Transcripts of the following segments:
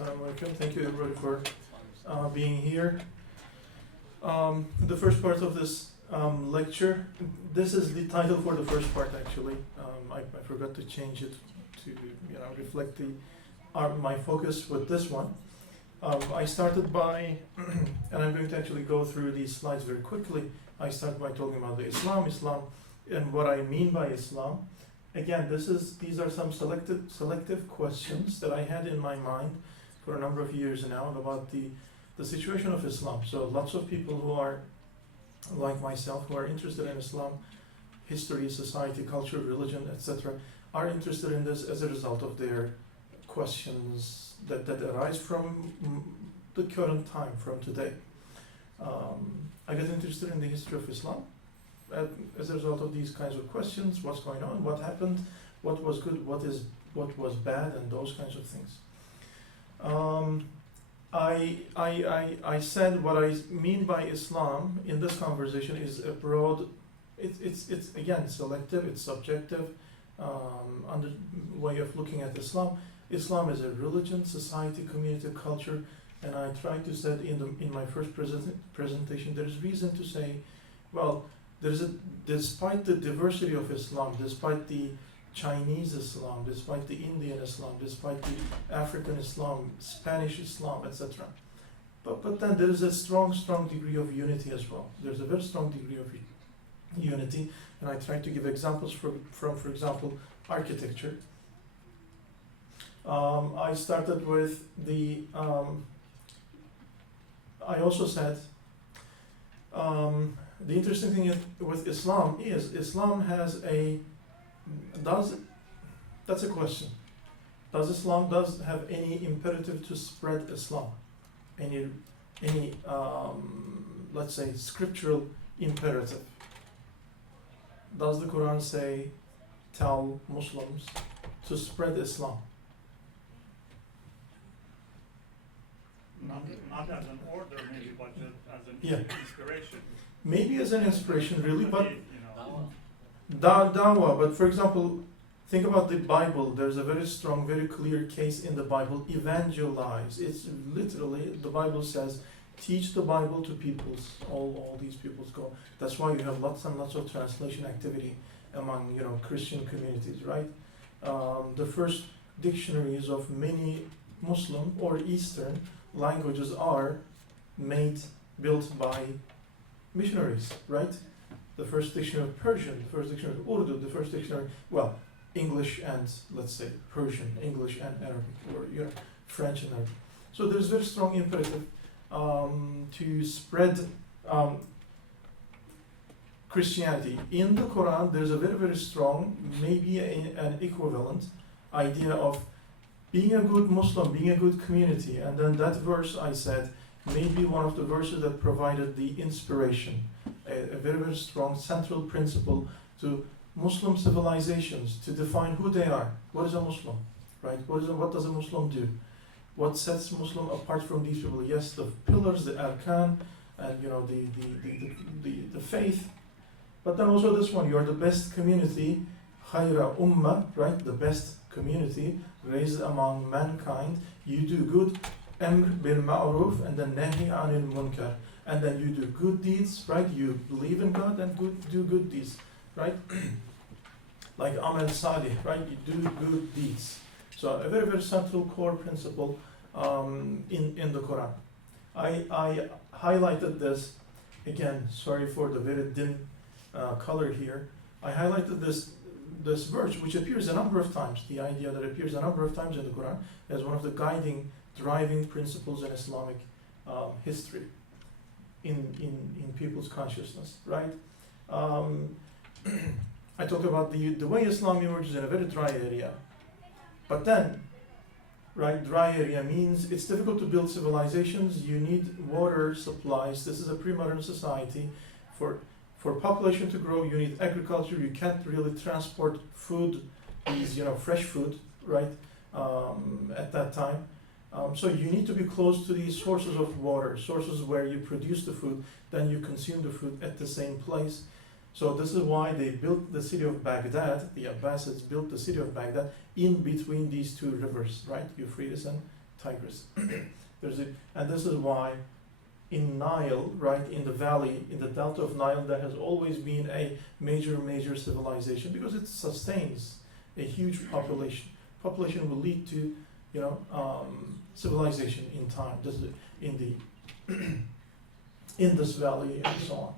Assalamu alaikum. Thank you everybody for being here. The first part of this lecture, this is the title for the first part actually. I forgot to change it to reflect my focus with this one. I started by, and I'm going to actually go through these slides very quickly. I start by talking about the Islam, and what I mean by Islam. Again, these are some selective questions that I had in my mind for a number of years now about the situation of Islam. So lots of people who are like myself, who are interested in Islam, history, society, culture, religion, etc., are interested in this as a result of their questions that arise from the current time, from today. I got interested in the history of Islam as a result of these kinds of questions: what's going on, what happened, what was good, what was bad, and those kinds of things. I said what I mean by Islam in this conversation is a broad. It's again selective. It's subjective. Under way of looking at Islam. Islam is a religion, society, community, culture, and I tried to say in my first presentation there is reason to say, well, despite the diversity of Islam, despite the Chinese Islam, despite the Indian Islam, despite the African Islam, Spanish Islam, etc. But then there is a strong degree of unity as well. There's a very strong degree of unity, and I tried to give examples from for example, architecture. I started with the. I also said the interesting thing with Islam is Islam has that's a question. Does Islam have any imperative to spread Islam? Any let's say scriptural imperative? Does the Quran tell Muslims to spread Islam? Not as an order, maybe, but as an inspiration. Maybe as an inspiration, really, but You dawah. But for example, think about the Bible. There's a very strong, very clear case in the Bible. Evangelize. It's literally, the Bible says, teach the Bible to peoples. All these peoples go. That's why you have lots and lots of translation activity among Christian communities, right? The first dictionaries of many Muslim or Eastern languages are built by missionaries, right? The first dictionary of Persian, the first dictionary of Urdu, the first dictionary, well, English and, let's say, Persian, English and Arabic, or French and Arabic. So there's very strong imperative to spread Christianity. In the Quran, there's a very, very strong, maybe an equivalent idea of being a good Muslim, being a good community. And then that verse, I said, may be one of the verses that provided the inspiration, a very, very strong central principle to Muslim civilizations to define who they are. What is a Muslim, right? What does a Muslim do? What sets Muslim apart from these people? Yes, the pillars, the arkan, and the faith. But then also this one, you are the best community, khayra ummah, right? The best community raised among mankind. You do good, amr bil ma'ruf, and then nahi anil munkar, and then you do good deeds, right? You believe in God and do good deeds, right? Like amal salih, right? You do good deeds. So a very, very central core principle in the Quran. I highlighted this again. Sorry for the very dim color here. I highlighted this verse, which appears a number of times. The idea that appears a number of times in the Quran as one of the driving principles in Islamic history, in people's consciousness, right? I talked about the way Islam emerges in a very dry area, but then, right, dry area means it's difficult to build civilizations. You need water supplies. This is a pre-modern society. For population to grow, you need agriculture. You can't really transport food, fresh food, right, at that time. So you need to be close to these sources of water, sources where you produce the food, then you consume the food at the same place. So this is why they built the city of Baghdad. The Abbasids built the city of Baghdad in between these two rivers, right, Euphrates and Tigris. And this is why in Nile, right, in the valley, in the delta of Nile, there has always been a major civilization because it sustains a huge population. Population will lead to, civilization in time. This is in the in this valley and so on.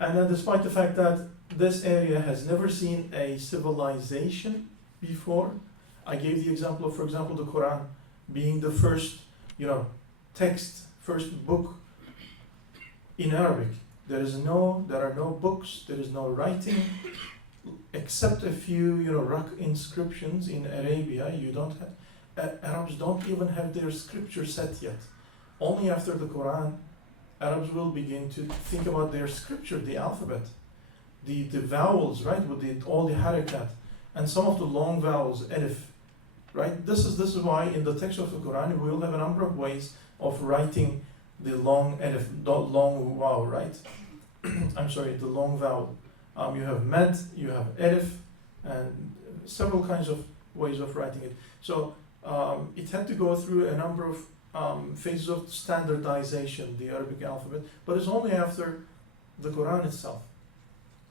And then, despite the fact that this area has never seen a civilization before, I gave the example of, for example, the Quran being the first, text, first book in Arabic. There are no books, there is no writing, except a few, rock inscriptions in Arabia. You don't have, Arabs don't even have their scripture set yet. Only after the Quran, Arabs will begin to think about their scripture, the alphabet, the vowels, right, with all the harakat, and some of the long vowels, alif, right? This is why in the text of the Quran we will have a number of ways of writing the long alif, the long vowel, right? I'm sorry, the long vowel. You have med, you have alif, and several kinds of ways of writing it. So it had to go through a number of phases of standardization, the Arabic alphabet, but it's only after the Quran itself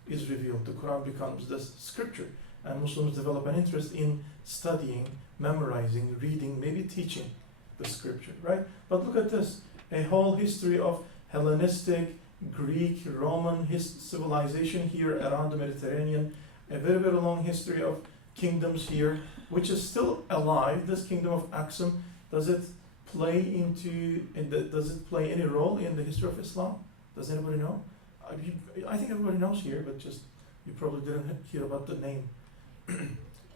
is revealed. The Quran becomes this scripture, and Muslims develop an interest in studying, memorizing, reading, maybe teaching the scripture, right? But look at this, a whole history of Hellenistic, Greek, Roman civilization here around the Mediterranean, a very long history of kingdoms here, which is still alive. This kingdom of Aksum, does it play any role in the history of Islam? Does anybody know? I think everybody knows here, but just you probably didn't hear about the name.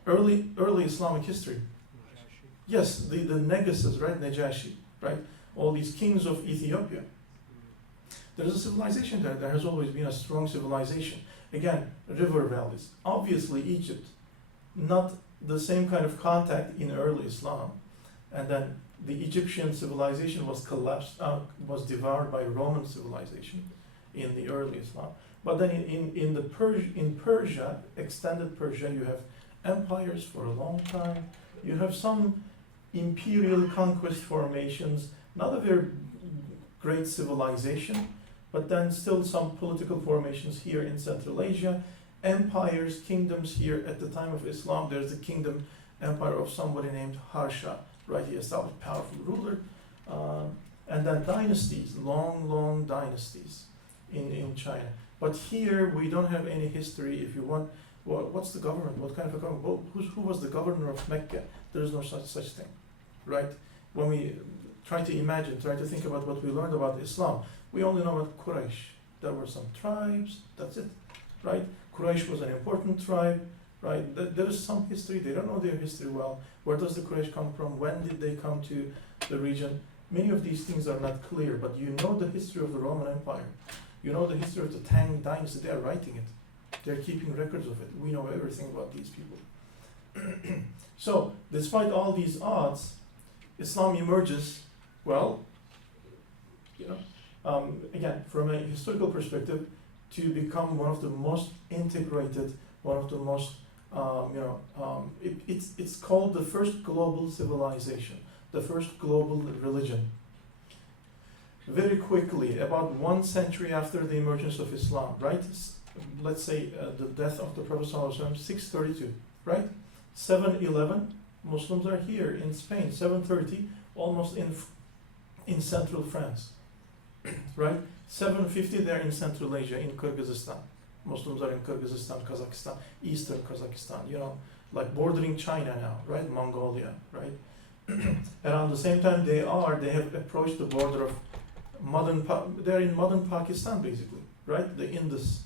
early Islamic history. Yes, the Neguses, right? Najashi, right? All these kings of Ethiopia. There is a civilization there. There has always been a strong civilization. Again, river valleys. Obviously, Egypt, not the same kind of contact in early Islam. And then the Egyptian civilization was was devoured by Roman civilization in the early Islam. But then in Persia, extended Persia, you have empires for a long time. You have some imperial conquest formations, not a very great civilization, but then still some political formations here in Central Asia, empires, kingdoms here. At the time of Islam, there's the kingdom empire of somebody named Harsha, right? He established a powerful ruler. And then dynasties, long dynasties in China. But here we don't have any history. If you want, what's the government? What kind of a government? Who was the governor of Mecca? There is no such thing, right? When we try to think about what we learned about Islam, we only know about Quraysh. There were some tribes, that's it, right? Quraysh was an important tribe, right? There is some history, they don't know their history well. Where does the Quraysh come from? When did they come to the region? Many of these things are not clear, but you know the history of the Roman Empire. You know the history of the Tang dynasty, they are writing it. They're keeping records of it. We know everything about these people. So, despite all these odds, Islam emerges, again, from a historical perspective, to become one of the most integrated, one of the most, it's called the first global civilization, the first global religion. Very quickly, about 1 century after the emergence of Islam, right? Let's say the death of the Prophet ﷺ, 632, right? 711, Muslims are here in Spain. 730, almost in central France, right? 750, they're in Central Asia, in Kyrgyzstan. Muslims are in Kyrgyzstan, Kazakhstan, Eastern Kazakhstan, like bordering China now, right? Mongolia, right? Around the same time they have approached the border of they're in modern Pakistan, basically, right? The Indus.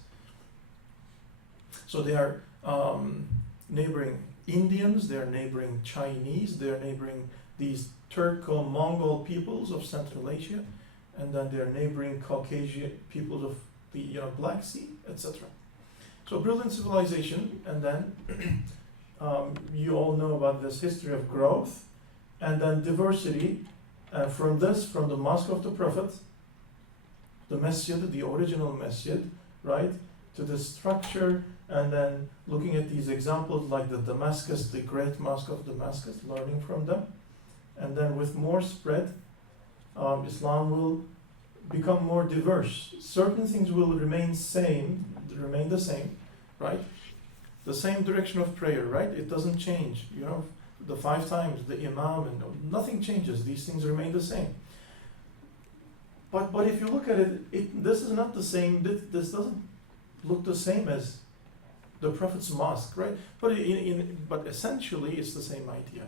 So they are neighboring Indians, they're neighboring Chinese, they're neighboring these Turco-Mongol peoples of Central Asia, and then they're neighboring Caucasian peoples of the Black Sea, etc. So brilliant civilization, and then you all know about this history of growth, and then diversity. From the Mosque of the Prophet, the Masjid, the original Masjid, right? to the structure, and then looking at these examples like the Damascus, the Great Mosque of Damascus, learning from them. And then with more spread, Islam will become more diverse. Certain things will remain the same, right? The same direction of prayer, right? It doesn't change, you know, the 5 times, the Imam, and nothing changes. These things remain the same. But if you look at it, this is not the same. This doesn't look the same as the Prophet's mosque, right? But essentially, it's the same idea.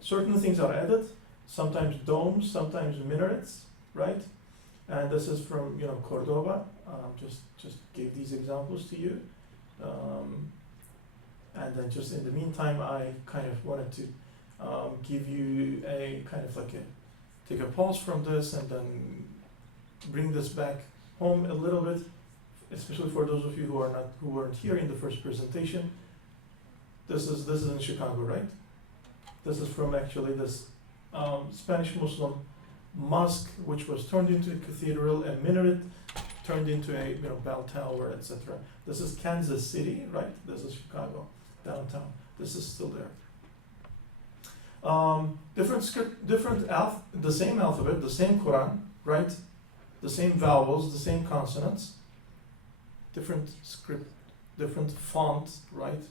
Certain things are added. Sometimes domes, sometimes minarets, right? And this is from Cordoba. Just gave these examples to you. And then just in the meantime, I kind of wanted to give you a kind of like take a pause from this and then bring this back home a little bit, especially for those of you who weren't here in the first presentation. This is in Chicago, right? This is from actually this Spanish Muslim mosque, which was turned into a cathedral, a minaret turned into a bell tower, etc. This is Kansas City, right? This is Chicago, downtown. This is still there. Different script, the same alphabet, the same Quran, right? The same vowels, the same consonants. Different script, different fonts, right?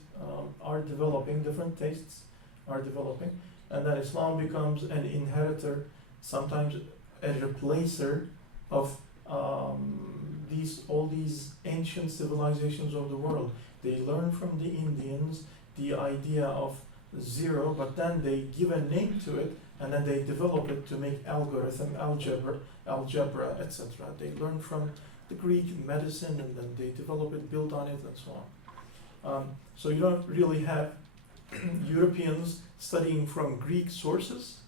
Are developing, different tastes are developing. And then Islam becomes an inheritor, sometimes a replacer of all these ancient civilizations of the world. They learn from the Indians the idea of zero, but then they give a name to it, and then they develop it to make algorithm, algebra, etc. They learn from the Greek medicine, and then they develop it, build on it, and so on. So you don't really have Europeans studying from Greek sources.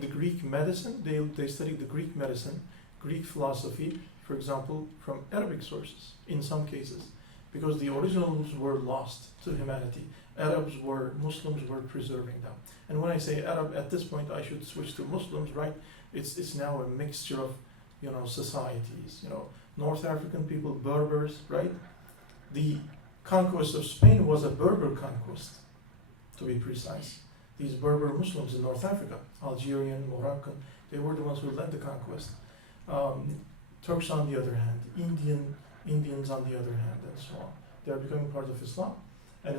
The Greek medicine, they study the Greek medicine, Greek philosophy, for example, from Arabic sources in some cases, because the originals were lost to humanity. Muslims were preserving them. And when I say Arab, at this point I should switch to Muslims, right? It's now a mixture of, societies. North African people, Berbers, right? The conquest of Spain was a Berber conquest, to be precise. These Berber Muslims in North Africa, Algerian, Moroccan, they were the ones who led the conquest. Turks on the other hand, Indians on the other hand, and so on. They are becoming part of Islam. And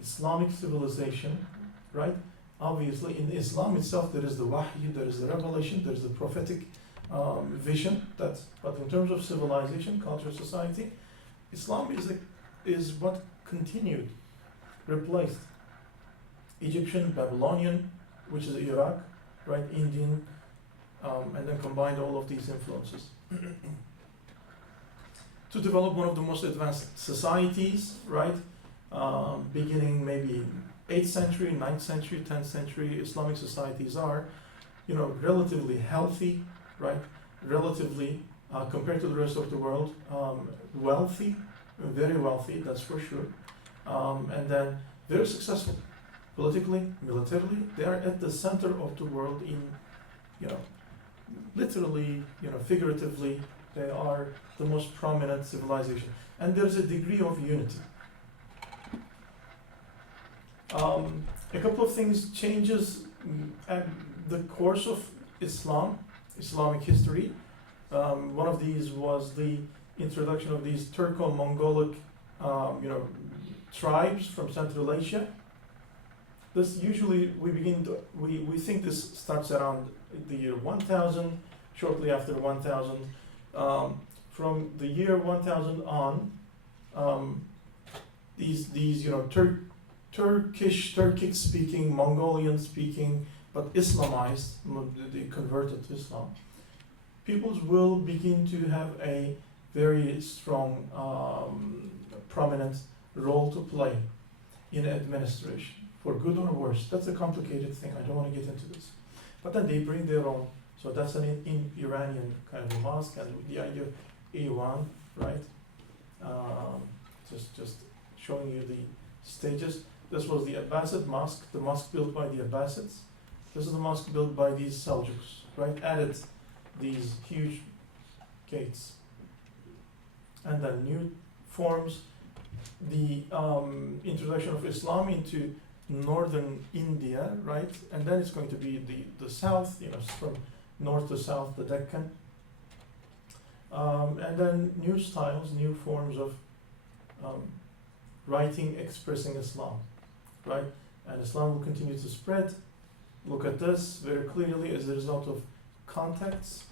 Islamic civilization, right? Obviously, in Islam itself, there is the wahy, there is the revelation, there is the prophetic vision. But in terms of civilization, culture, society, Islam is what continued, replaced Egyptian, Babylonian, which is Iraq, right? Indian, and then combined all of these influences to develop one of the most advanced societies, right? Beginning maybe 8th century, 9th century, 10th century, Islamic societies are, relatively healthy, right? Relatively, compared to the rest of the world, wealthy, very wealthy, that's for sure. And then very successful, politically, militarily. They are at the center of the world in, literally, figuratively, they are the most prominent civilization. And there's a degree of unity. A couple of things changes at the course of Islamic history. One of these was the introduction of these Turco-Mongolic, tribes from Central Asia. This usually we think this starts around the year 1000, shortly after 1000. From the year 1000 on, these Turkic speaking, Mongolian speaking, but Islamized, they converted to Islam. Peoples will begin to have a very strong, prominent role to play in administration, for good or worse. That's a complicated thing. I don't want to get into this. But then they bring their own. So that's an Iranian kind of a mosque, and the idea of Iran, right? Just showing you the stages. This was the Abbasid mosque, the mosque built by the Abbasids. This is the mosque built by these Seljuks, right? Added these huge gates. and then new forms, the introduction of Islam into northern India, right? And then it's going to be the south, from north to south, the Deccan. And then new styles, new forms of writing expressing Islam, right? And Islam will continue to spread. Look at this very clearly as a result of contacts.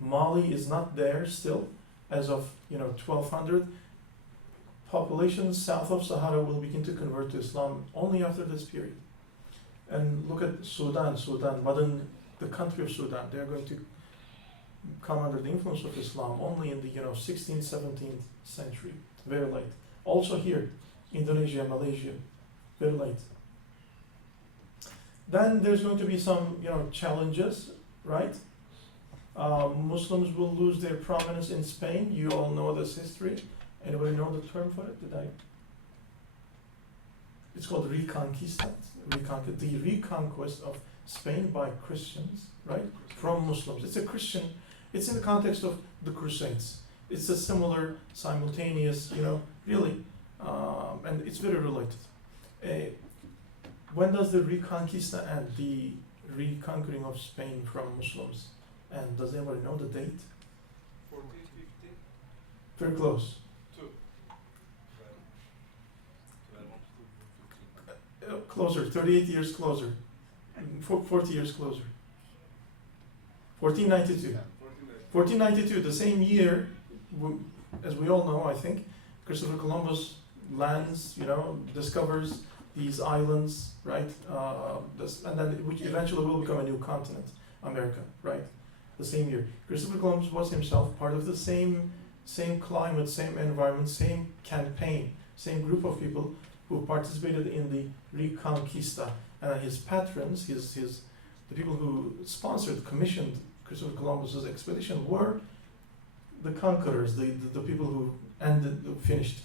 Mali is not there still as of 1200. Populations south of Sahara will begin to convert to Islam only after this period. And look at Sudan, the country of Sudan. They are going to come under the influence of Islam only in the 16th, 17th century, very late. Also here, Indonesia, Malaysia, very late. Then there's going to be some challenges, right? Muslims will lose their prominence in Spain. You all know this history. Anybody know the term for it? It's called Reconquista. The reconquest of Spain by Christians, right? From Muslims. It's in the context of the Crusades. It's a similar, simultaneous, really, and it's very related. When does the Reconquista end? The reconquering of Spain from Muslims. And does anybody know the date? 1450? Very close. 2. Closer, 38 years closer. 40 years closer. 1492. Yeah, 1492, the same year, as we all know, I think, Christopher Columbus lands, discovers these islands, right? And then which eventually will become a new continent, America, right? The same year. Christopher Columbus was himself part of the same climate, same environment, same campaign, same group of people who participated in the Reconquista. And his patrons, the people who commissioned Christopher Columbus's expedition were the conquerors, the people who finished,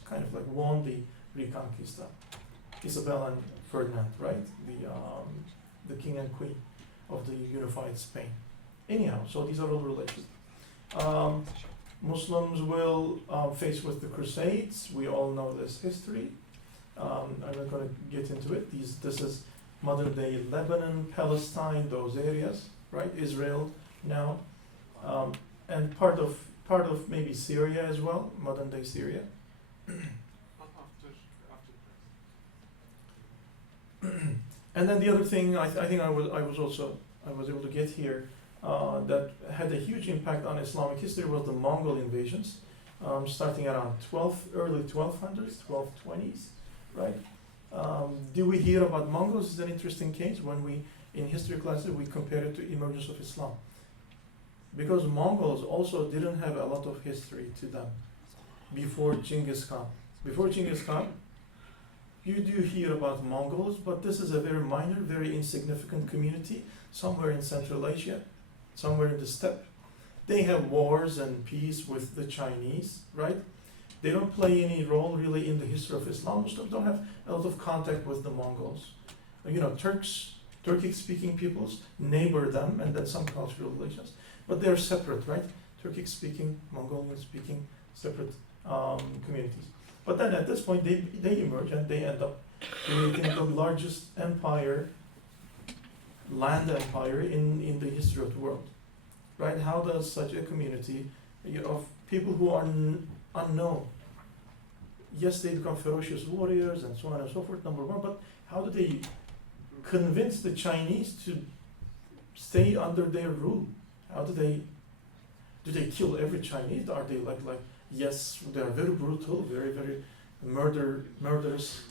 won the Reconquista. Isabel and Ferdinand, right? The king and queen of the unified Spain. Anyhow, so these are all related. Muslims will face with the Crusades. We all know this history. I'm not going to get into it. This is modern day Lebanon, Palestine, those areas, right? Israel now, and part of maybe Syria as well, modern day Syria. And then the other thing I think I was able to get here that had a huge impact on Islamic history was the Mongol invasions, starting around early 1200s, 1220s, right? Do we hear about Mongols? It's an interesting case when in history classes we compare it to emergence of Islam, because Mongols also didn't have a lot of history to them before Genghis Khan. Before Genghis Khan, you do hear about Mongols, but this is a very minor, very insignificant community somewhere in Central Asia, somewhere in the steppe. They have wars and peace with the Chinese, right? They don't play any role really in the history of Islam. Muslims don't have a lot of contact with the Mongols. Turkic-speaking peoples neighbor them, and then some cultural relations, but they're separate, right? Turkic-speaking, Mongolian-speaking, separate communities. But then at this point, they emerge and they end up creating the largest empire, land empire in the history of the world, right? How does such a community of people who are unknown, yes, they become ferocious warriors and so on and so forth, number one, but how do they convince the Chinese to stay under their rule? How do they kill every Chinese? Are they like yes, they are very brutal, very, very murderous.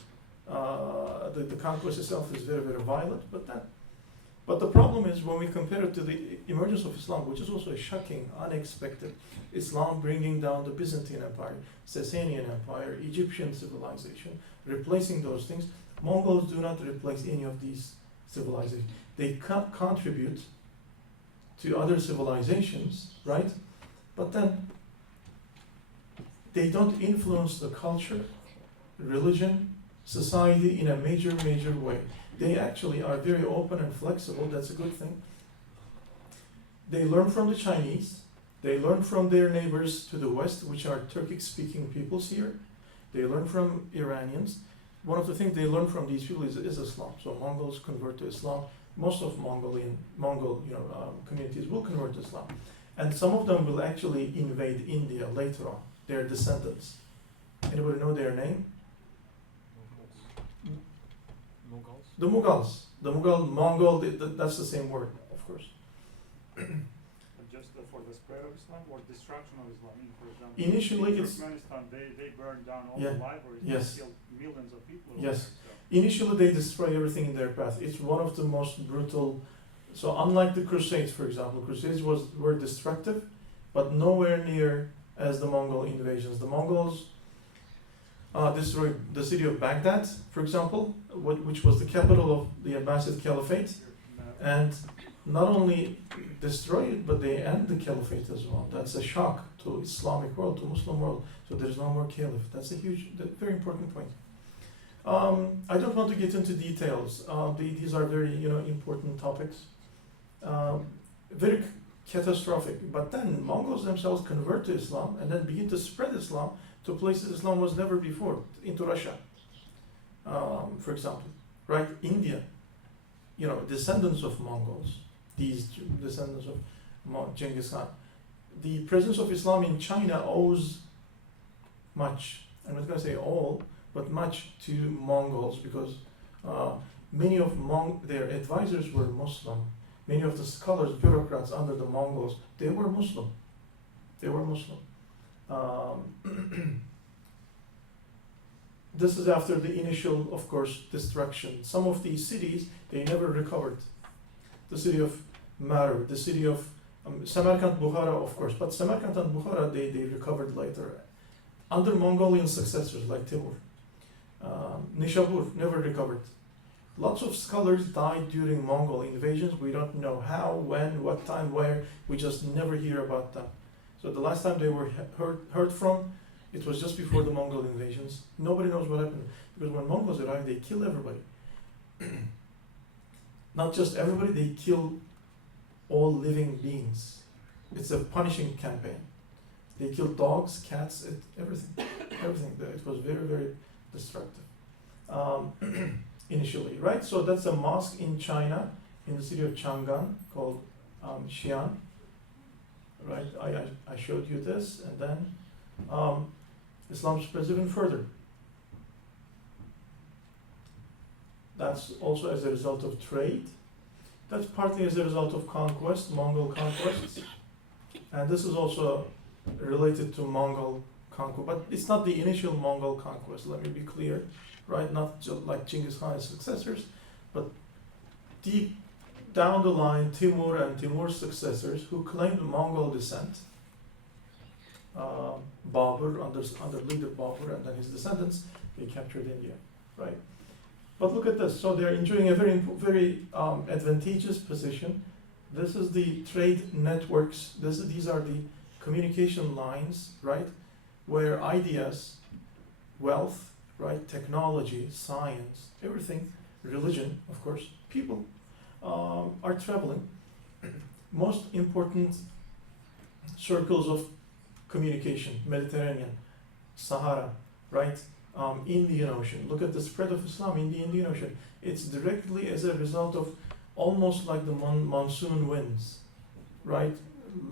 The conquest itself is very, very violent, but the problem is when we compare it to the emergence of Islam, which is also a shocking, unexpected, Islam bringing down the Byzantine Empire, Sasanian Empire, Egyptian civilization, replacing those things. Mongols do not replace any of these civilizations. They contribute to other civilizations, right? But then they don't influence the culture, religion, society in a major way. They actually are very open and flexible. That's a good thing. They learn from the Chinese, They learn from their neighbors to the west, which are Turkic-speaking peoples here. They learn from Iranians. One of the things they learn from these people is Islam. So Mongols convert to Islam. Most of Mongol communities will convert to Islam. And some of them will actually invade India later on, their descendants. Anybody know their name? Mongols? The Mughals. The Mongol, that's the same word, of course. Just for the spread of Islam or destruction of Islam? For example, Initially, in it's Turkmenistan, they burned down all Yeah. the libraries Yes. and killed millions of people. over Yes. there, so. initially they destroy everything in their path. It's one of the most brutal. So unlike the Crusades, for example, Crusades were destructive, but nowhere near as the Mongol invasions. The Mongols destroyed the city of Baghdad, for example, which was the capital of the Abbasid Caliphate, and not only destroy it, but they end the caliphate as well. That's a shock to Islamic world, to Muslim world. So there's no more caliph. That's a very important point. I don't want to get into details. These are very important topics. Very catastrophic. But then Mongols themselves convert to Islam and then begin to spread Islam to places Islam was never before, into Russia, for example, right? India, descendants of Mongols, these descendants of Genghis Khan. The presence of Islam in China owes much, I'm not going to say all, but much to Mongols, because many of their advisors were Muslim. Many of the scholars, bureaucrats under the Mongols, they were Muslim. This is after the initial, of course, destruction. Some of these cities, they never recovered. The city of Mar, the city of Samarkand, Bukhara, of course, but Samarkand and Bukhara, they recovered later, under Mongolian successors like Timur. Nishabur never recovered. Lots of scholars died during Mongol invasions. We don't know how, when, what time, where. We just never hear about them. So the last time they were heard from, it was just before the Mongol invasions. Nobody knows what happened, because when Mongols arrived, they kill everybody. Not just everybody, they kill all living beings. It's a punishing campaign. They kill dogs, cats, everything. Everything. It was very, very destructive. Initially, right? So that's a mosque in China, in the city of Chang'an, called Xi'an. Right? I showed you this, and then Islam spreads even further. That's also as a result of trade. That's partly as a result of conquest, Mongol conquests. And this is also related to Mongol conquest, but it's not the initial Mongol conquest, let me be clear, right? Not just like Genghis Khan's successors, but deep down the line, Timur and Timur's successors who claimed Mongol descent, Babur, under leader Babur, and then his descendants, they captured India, right? But look at this. So they're enjoying a very advantageous position. This is the trade networks. These are the communication lines, right? Where ideas, wealth, right, technology, science, everything, religion, of course, people are traveling. Most important circles of communication: Mediterranean, Sahara, right? Indian Ocean. Look at the spread of Islam in the Indian Ocean. It's directly as a result of almost like the monsoon winds, right?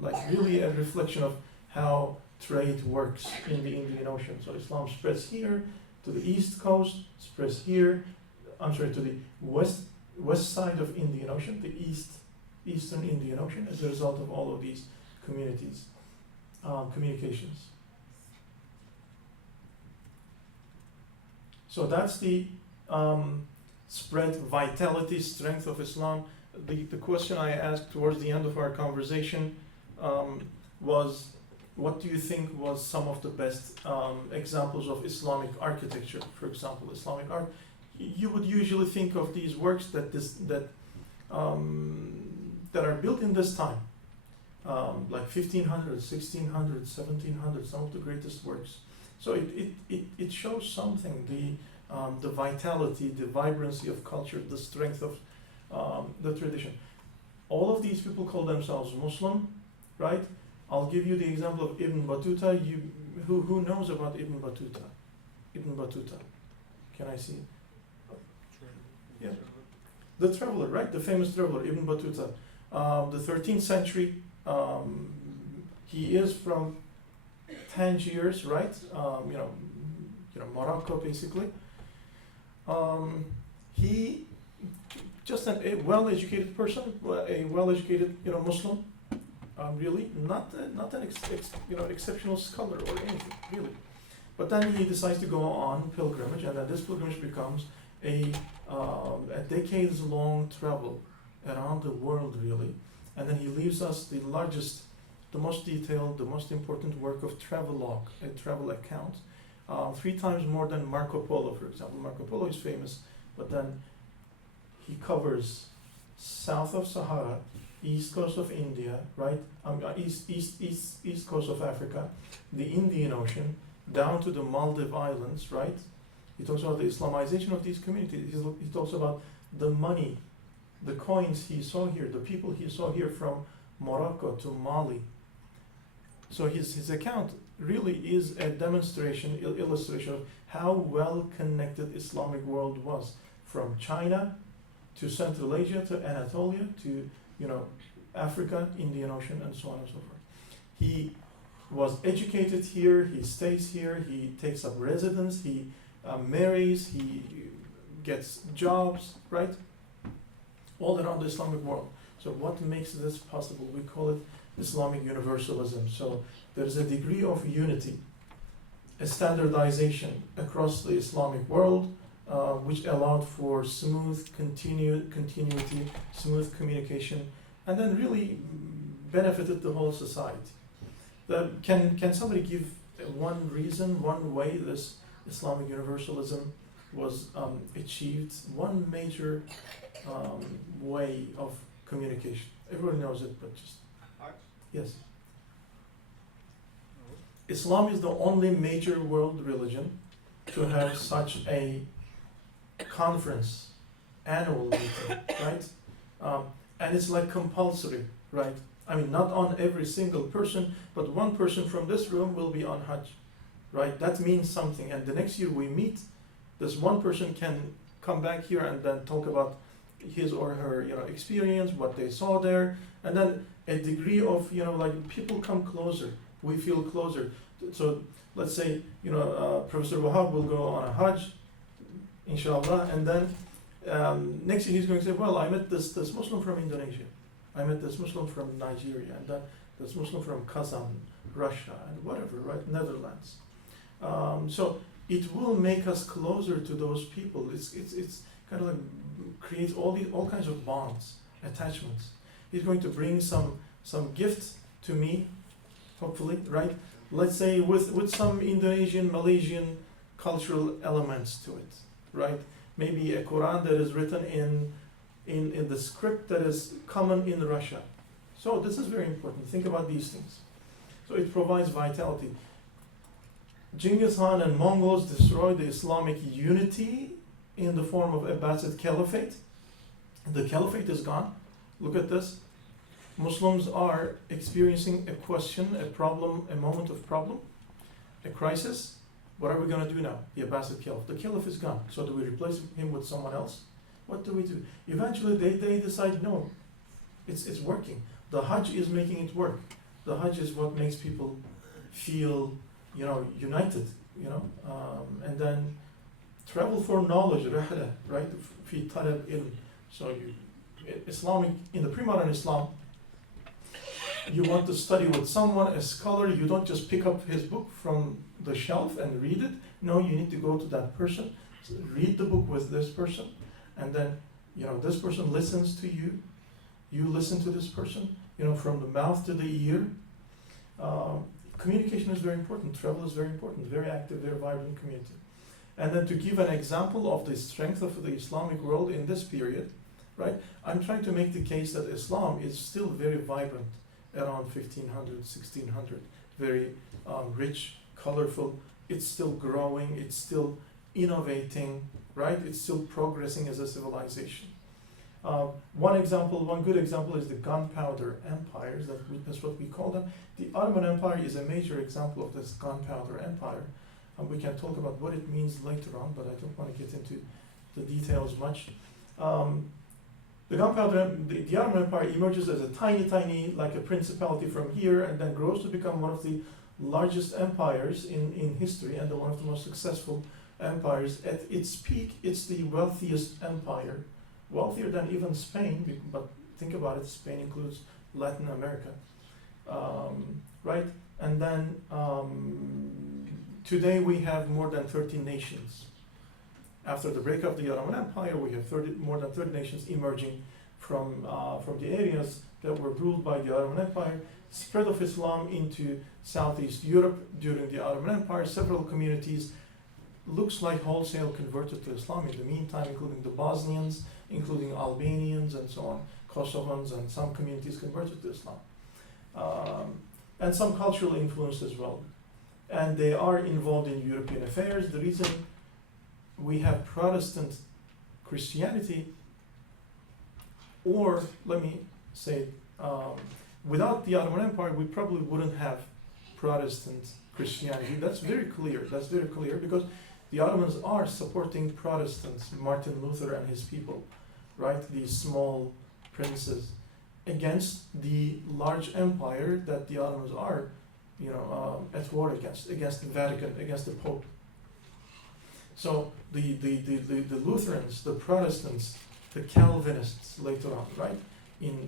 Like really a reflection of how trade works in the Indian Ocean. So Islam spreads here to the east coast, spreads here, to the west side of Indian Ocean, the eastern Indian Ocean, as a result of all of these communities, communications. So that's the spread, vitality, strength of Islam. The question I asked towards the end of our conversation was, what do you think was some of the best examples of Islamic architecture? For example, Islamic art. You would usually think of these works that are built in this time, like 1500, 1600, 1700, some of the greatest works. So it shows something, the vitality, the vibrancy of culture, the strength of the tradition. All of these people call themselves Muslim, right? I'll give you the example of Ibn Battuta. Who knows about Ibn Battuta? Ibn Battuta. Can I see? Yeah. The traveler, right? The famous traveler, Ibn Battuta. The 13th century. He is from Tangiers, right? Morocco, basically. He just a well-educated person, a well-educated, Muslim. Really, not an exceptional scholar or anything, really. But then he decides to go on pilgrimage, and then this pilgrimage becomes a decades-long travel around the world, really. And then he leaves us the largest, the most detailed, the most important work of travelogue, a travel account, 3 times more than Marco Polo, for example. Marco Polo is famous, but then he covers south of Sahara, east coast of India, right? East coast of Africa, the Indian Ocean, down to the Maldive Islands, right? He talks about the Islamization of these communities. He talks about the money, the coins he saw here, the people he saw here from Morocco to Mali. So his account really is a demonstration, illustration of how well connected Islamic world was, from China to Central Asia to Anatolia to Africa, Indian Ocean, and so on and so forth. He was educated here, he stays here, he takes up residence, he marries, he gets jobs, right? All around the Islamic world. So what makes this possible? We call it Islamic universalism. So there's a degree of unity, a standardization across the Islamic world, which allowed for smooth continuity, smooth communication, and then really benefited the whole society. Can somebody give one reason, one way this Islamic universalism was achieved? One major way of communication. Everyone knows it, but just yes. Islam is the only major world religion to have such a conference, annual meeting, right? And it's like compulsory, right? I mean, not on every single person, but one person from this room will be on Hajj, right? That means something. And the next year we meet, this one person can come back here and then talk about his or her, experience, what they saw there, and then a degree of, like people come closer. We feel closer. So let's say, Professor Wahab will go on a Hajj, inshallah, and then next year he's going to say, well, I met this Muslim from Indonesia. I met this Muslim from Nigeria, and then this Muslim from Kazan, Russia, and whatever, right? Netherlands. So it will make us closer to those people. It's kind of like creates all kinds of bonds, attachments. He's going to bring some gift to me, hopefully, right? Let's say with some Indonesian, Malaysian cultural elements to it, right? Maybe a Quran that is written in the script that is common in Russia. So this is very important. Think about these things. So it provides vitality. Genghis Khan and Mongols destroyed the Islamic unity in the form of Abbasid Caliphate. The Caliphate is gone. Look at this. Muslims are experiencing a question, a problem, a moment of problem, a crisis. What are we going to do now? The Abbasid Caliph. The Caliph is gone. So do we replace him with someone else? What do we do? Eventually they decide, no, it's working. The Hajj is making it work. The Hajj is what makes people feel, united, and then travel for knowledge, rihla, right? Fi talab ilm. So Islamic, in the pre-modern Islam, you want to study with someone, a scholar, you don't just pick up his book from the shelf and read it. No, you need to go to that person, read the book with this person, and then, this person listens to you, you listen to this person, from the mouth to the ear. Communication is very important, travel is very important, very active, very vibrant community. And then to give an example of the strength of the Islamic world in this period, right? I'm trying to make the case that Islam is still very vibrant around 1500, 1600, very rich, colorful. It's still growing, it's still innovating, right? It's still progressing as a civilization. One good example is the gunpowder empires. That's what we call them. The Ottoman Empire is a major example of this gunpowder empire. And we can talk about what it means later on, but I don't want to get into the details much. The Ottoman Empire emerges as a tiny, like a principality from here, and then grows to become one of the largest empires in history and one of the most successful empires. At its peak, it's the wealthiest empire, wealthier than even Spain, but think about it, Spain includes Latin America, right? And then today we have more than 30 nations. After the break of the Ottoman Empire, we have more than 30 nations emerging from the areas that were ruled by the Ottoman Empire. Spread of Islam into Southeast Europe during the Ottoman Empire. Several communities looks like wholesale converted to Islam in the meantime, including the Bosnians, including Albanians and so on, Kosovans, and some communities converted to Islam. And some cultural influence as well. And they are involved in European affairs. The reason we have Protestant Christianity, or let me say, without the Ottoman Empire, we probably wouldn't have Protestant Christianity. That's very clear. That's very clear because the Ottomans are supporting Protestants, Martin Luther and his people, right? These small princes against the large empire that the Ottomans are, at war against the Vatican, against the Pope. So the Lutherans, the Protestants, the Calvinists later on, right?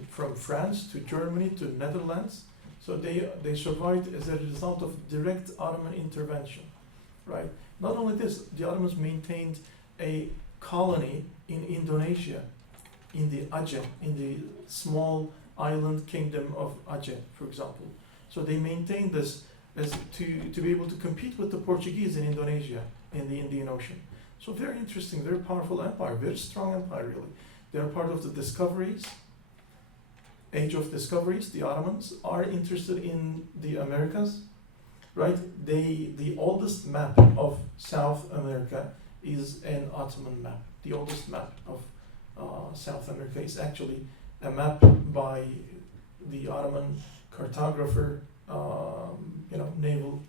From France to Germany to Netherlands. So they survived as a result of direct Ottoman intervention, right? Not only this, the Ottomans maintained a colony in Indonesia, in the Aceh, in the small island kingdom of Aceh, for example. So they maintained this as to be able to compete with the Portuguese in Indonesia, in the Indian Ocean. So very interesting, very powerful empire, very strong empire really. They are part of the discoveries, age of discoveries. The Ottomans are interested in the Americas, right? The oldest map of South America is an Ottoman map. The oldest map of South America is actually a map by the Ottoman cartographer, naval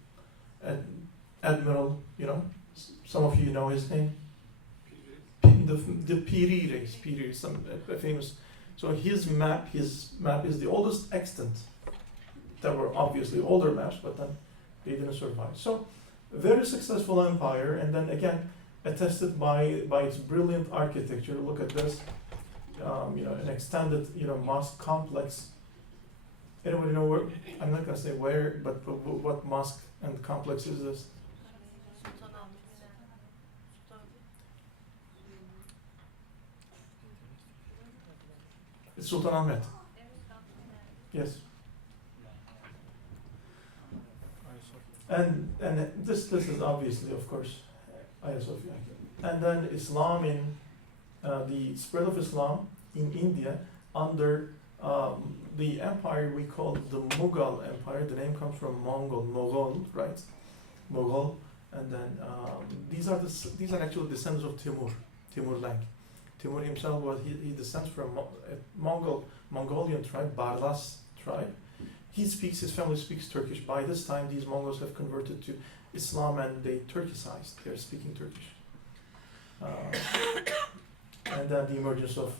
admiral, some of you know his name. The Piri Reis, some famous. So his map is the oldest extant. There were obviously older maps, but then they didn't survive. So very successful empire, and then again attested by its brilliant architecture. Look at this, an extended mosque complex. Anybody know where? I'm not gonna say where, but what mosque and complex is this? It's Sultan Ahmet. Yes. And this is obviously, of course, ISOM. And then Islam the spread of Islam in India under the empire we call the Mughal Empire. The name comes from Mughal, right? Mughal, and then these are actually descendants of Timur Lenk. Timur himself he descends from a Mongolian tribe, Barlas tribe. His family speaks Turkish. By this time, these Mongols have converted to Islam and they Turkicized. They're speaking Turkish. And then the emergence of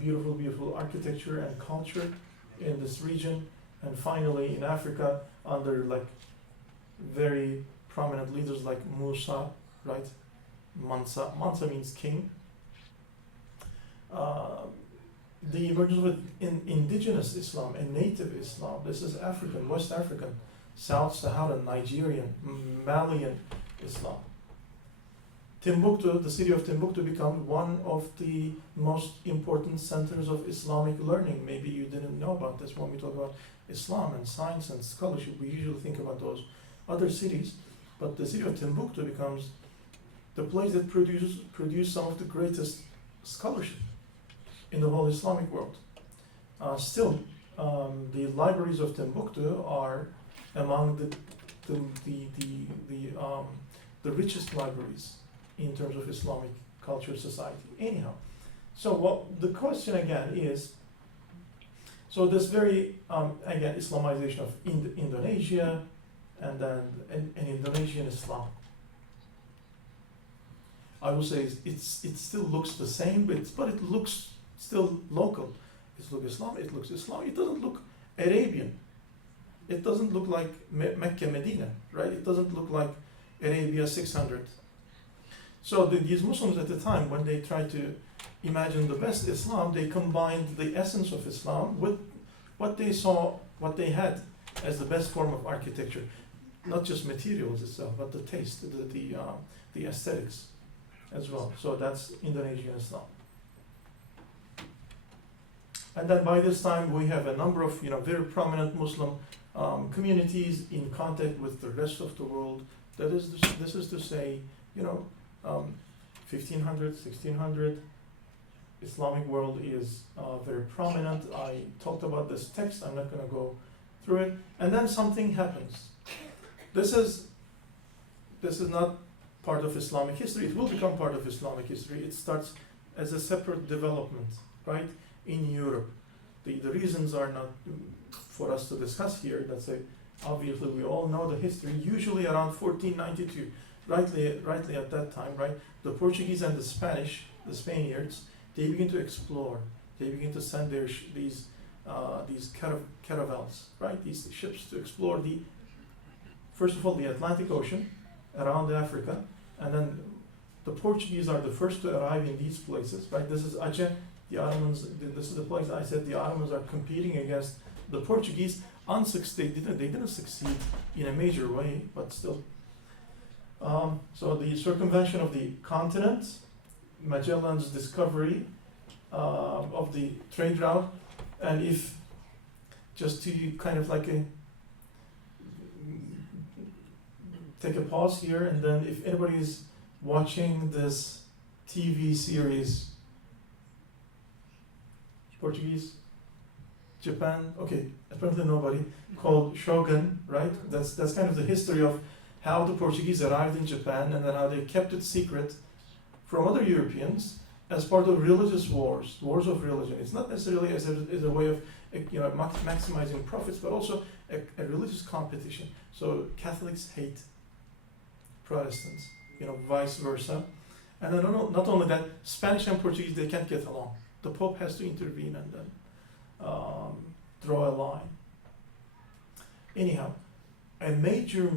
beautiful architecture and culture in this region, and finally in Africa under very prominent leaders like Musa, right? Mansa means king. The emergence of indigenous Islam and native Islam. This is African, West African, South Saharan, Nigerian, Malian Islam. Timbuktu, the city of Timbuktu, becomes one of the most important centers of Islamic learning. Maybe you didn't know about this. When we talk about Islam and science and scholarship, we usually think about those other cities. But the city of Timbuktu becomes the place that produces some of the greatest scholarship in the whole Islamic world. Still, the libraries of Timbuktu are among the richest libraries in terms of Islamic culture society. Anyhow, So what the question again is, so this very, again, Islamization of Indonesia, and then an Indonesian Islam. I would say it still looks the same, but it looks still local. It looks Islam, it looks Islam. It doesn't look Arabian. It doesn't look like Mecca, Medina, right? It doesn't look like Arabia 600. So these Muslims at the time, when they tried to imagine the best Islam, they combined the essence of Islam with what they saw, what they had as the best form of architecture. Not just materials itself, but the taste, the aesthetics as well. So that's Indonesian Islam. And then by this time we have a number of very prominent Muslim communities in contact with the rest of the world. This is to say, 1500, 1600, Islamic world is very prominent. I talked about this text, I'm not going to go through it. And then something happens. This is not part of Islamic history. It will become part of Islamic history. It starts as a separate development, right, in Europe. The reasons are not for us to discuss here. That's obviously we all know the history. Usually around 1492, rightly at that time, right, the Portuguese and the Spaniards, they begin to explore. They begin to send these caravels, right, these ships to explore first of all, the Atlantic Ocean around Africa, and then the Portuguese are the first to arrive in these places, right? This is Aceh, the Ottomans, this is the place I said the Ottomans are competing against the Portuguese. They didn't succeed in a major way, but still. So the circumvention of the continent, Magellan's discovery of the trade route, and if, just to kind of like take a pause here, and then if anybody is watching this TV series, Portuguese, Japan, okay, apparently nobody, called Shogun, right? That's kind of the history of how the Portuguese arrived in Japan and then how they kept it secret from other Europeans as part of religious wars of religion. It's not necessarily as a way of maximizing profits, but also a religious competition. So Catholics hate Protestants, vice versa. And then not only that, Spanish and Portuguese, they can't get along. The Pope has to intervene and then draw a line. Anyhow, a major,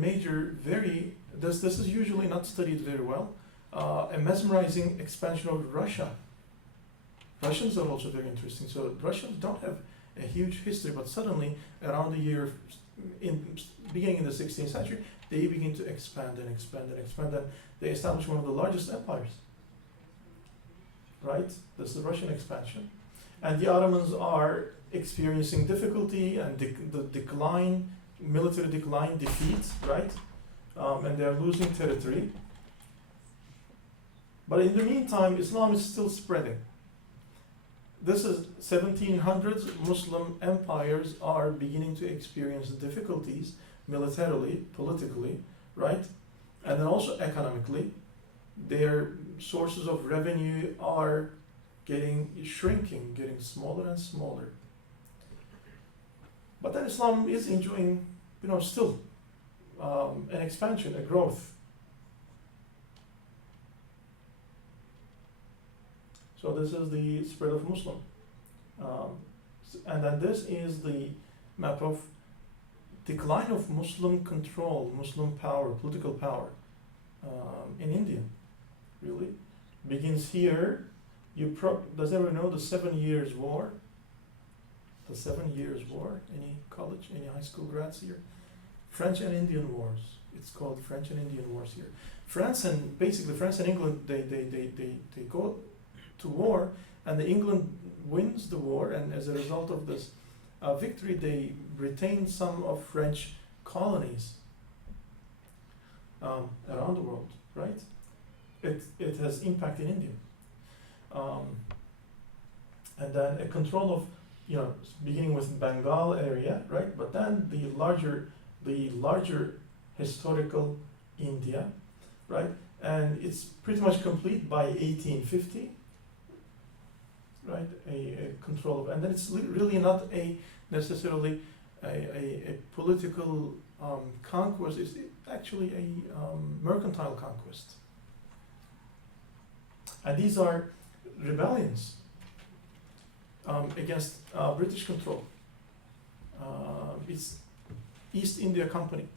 this is usually not studied very well, a mesmerizing expansion of Russia. Russians are also very interesting. So Russians don't have a huge history, but suddenly around the year, beginning in the 16th century, they begin to expand and expand and expand, and they establish one of the largest empires. Right? This is the Russian expansion. And the Ottomans are experiencing difficulty and the decline, military decline, defeat, right? And they are losing territory. But in the meantime, Islam is still spreading. This is 1700s, Muslim empires are beginning to experience difficulties militarily, politically, right? And then also economically. Their sources of revenue are shrinking, getting smaller and smaller. But then Islam is enjoying, still an expansion, a growth. So this is the spread of Muslim. And then this is the map of decline of Muslim control, Muslim power, political power in India. Really begins here. Does everyone know the 7 Years' War? The 7 Years' War. Any college, any high school grads here? French and Indian Wars. It's called French and Indian Wars here. France and England, they go to war, and England wins the war, and as a result of this victory, they retain some of French colonies around the world, right? It has impact in India. And then a control of, beginning with Bengal area, right? But then the larger historical India, right? And it's pretty much complete by 1850. right? A control of, and then it's really not a necessarily a political conquest. It's actually a mercantile conquest. And these are rebellions against British control. It's East India Company,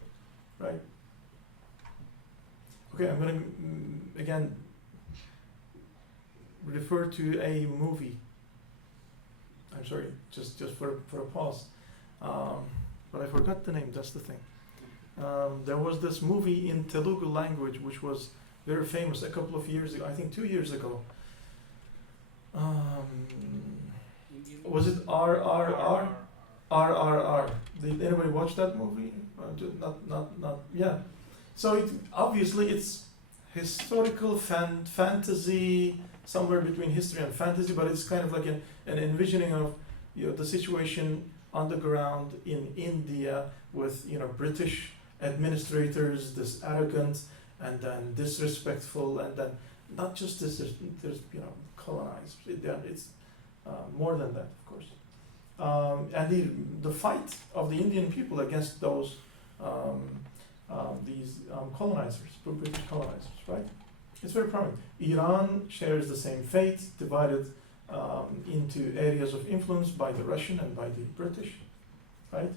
right? Okay, I'm going to again refer to a movie. I'm sorry, just for a pause. But I forgot the name, that's the thing. There was this movie in Telugu language which was very famous a couple of years ago, I think 2 years ago. Was it RRR? RRR. Did anybody watch that movie? Not. Yeah. So obviously it's historical fantasy, somewhere between history and fantasy, but it's kind of like an envisioning of the situation on the ground in India with British administrators, this arrogant and then disrespectful, and then not just this, there's colonized. It's more than that, of course. And the fight of the Indian people against those these colonizers, British colonizers, right? It's very prominent. Iran shares the same fate, divided into areas of influence by the Russian and by the British, right?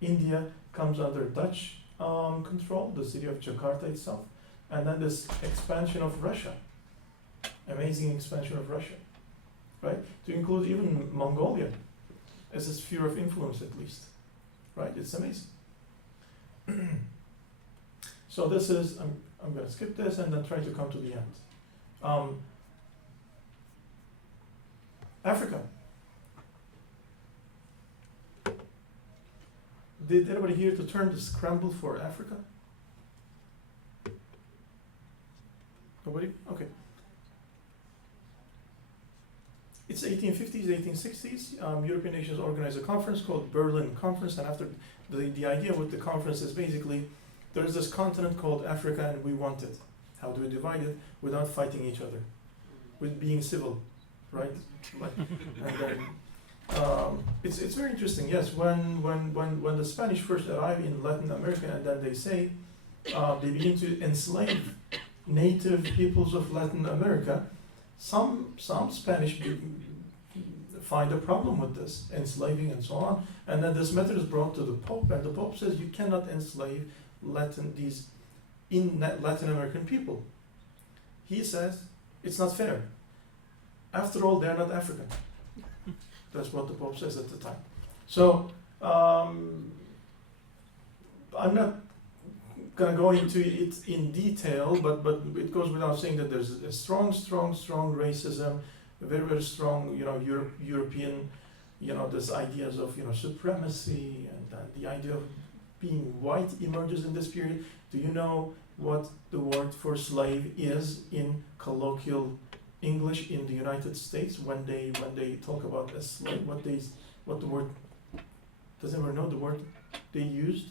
India comes under Dutch control, the city of Jakarta itself, and then this expansion of Russia, amazing expansion of Russia, right? To include even Mongolia as a sphere of influence at least, right? It's amazing. So this is, I'm going to skip this and then try to come to the end. Africa. Did anybody hear the term the scramble for Africa? Nobody? Okay. It's 1850s, 1860s. European nations organized a conference called Berlin Conference, and after the idea with the conference is basically there is this continent called Africa and we want it. How do we divide it without fighting each other? With being civil, right? And then, it's very interesting. Yes, when the Spanish first arrived in Latin America, and then they say they begin to enslave native peoples of Latin America. Some Spanish find a problem with this enslaving and so on, and then this matter is brought to the Pope, and the Pope says you cannot enslave Latin American people. He says it's not fair. After all, they're not African. That's what the Pope says at the time. So I'm not going to go into it in detail, but it goes without saying that there's a strong racism, a very strong, European, this ideas of, supremacy, and the idea of being white emerges in this period. Do you know what the word for slave is in colloquial English in the United States when they talk about a slave? What the word? Does anyone know the word they used?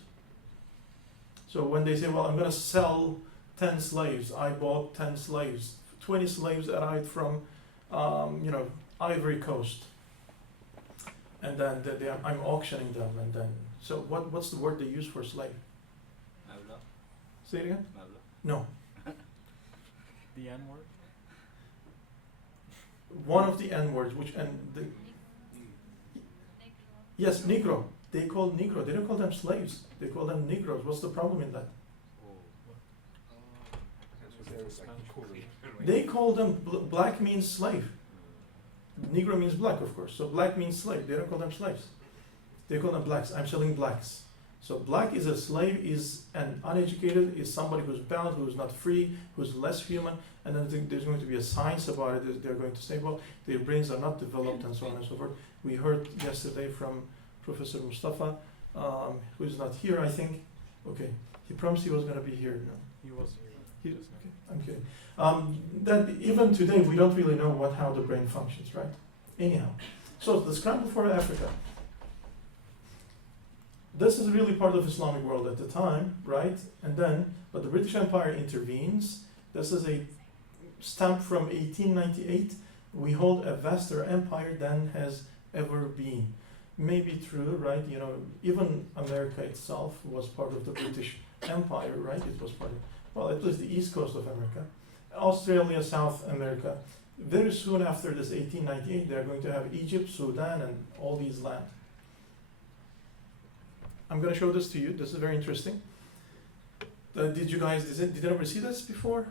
So when they say, well, I'm going to sell 10 slaves, I bought 10 slaves, 20 slaves arrived from, Ivory Coast, and then I'm auctioning them, and then, so what's the word they use for slave? Mabla. Say it again? Mabla. No. The N word? One of the N words, yes, Negro. They call Negro. They don't call them slaves. They call them Negroes. What's the problem in that? They call them black means slave. Negro means black, of course. So black means slave. They don't call them slaves. They call them blacks. I'm selling blacks. So black is a slave, is an uneducated, is somebody who's bound, who's not free, who's less human. And then there's going to be a science about it. They're going to say, well, their brains are not developed and so on and so forth. We heard yesterday from Professor Mustafa, who is not here, I think. Okay, he promised he was going to be here. No. He was here. Okay, I'm kidding. That even today we don't really know how the brain functions, right? Anyhow, so the scramble for Africa. This is really part of Islamic world at the time, right? And then, but the British Empire intervenes. This is a stamp from 1898 we hold a vaster empire than has ever been. Maybe true, right? You know, even America itself was part of the British Empire, right? It was part of, well, at least the east coast of America. Australia, South America. Very soon after this 1898, they're going to have Egypt, Sudan, and all these lands. I'm going to show this to you. This is very interesting. Did anybody see this before?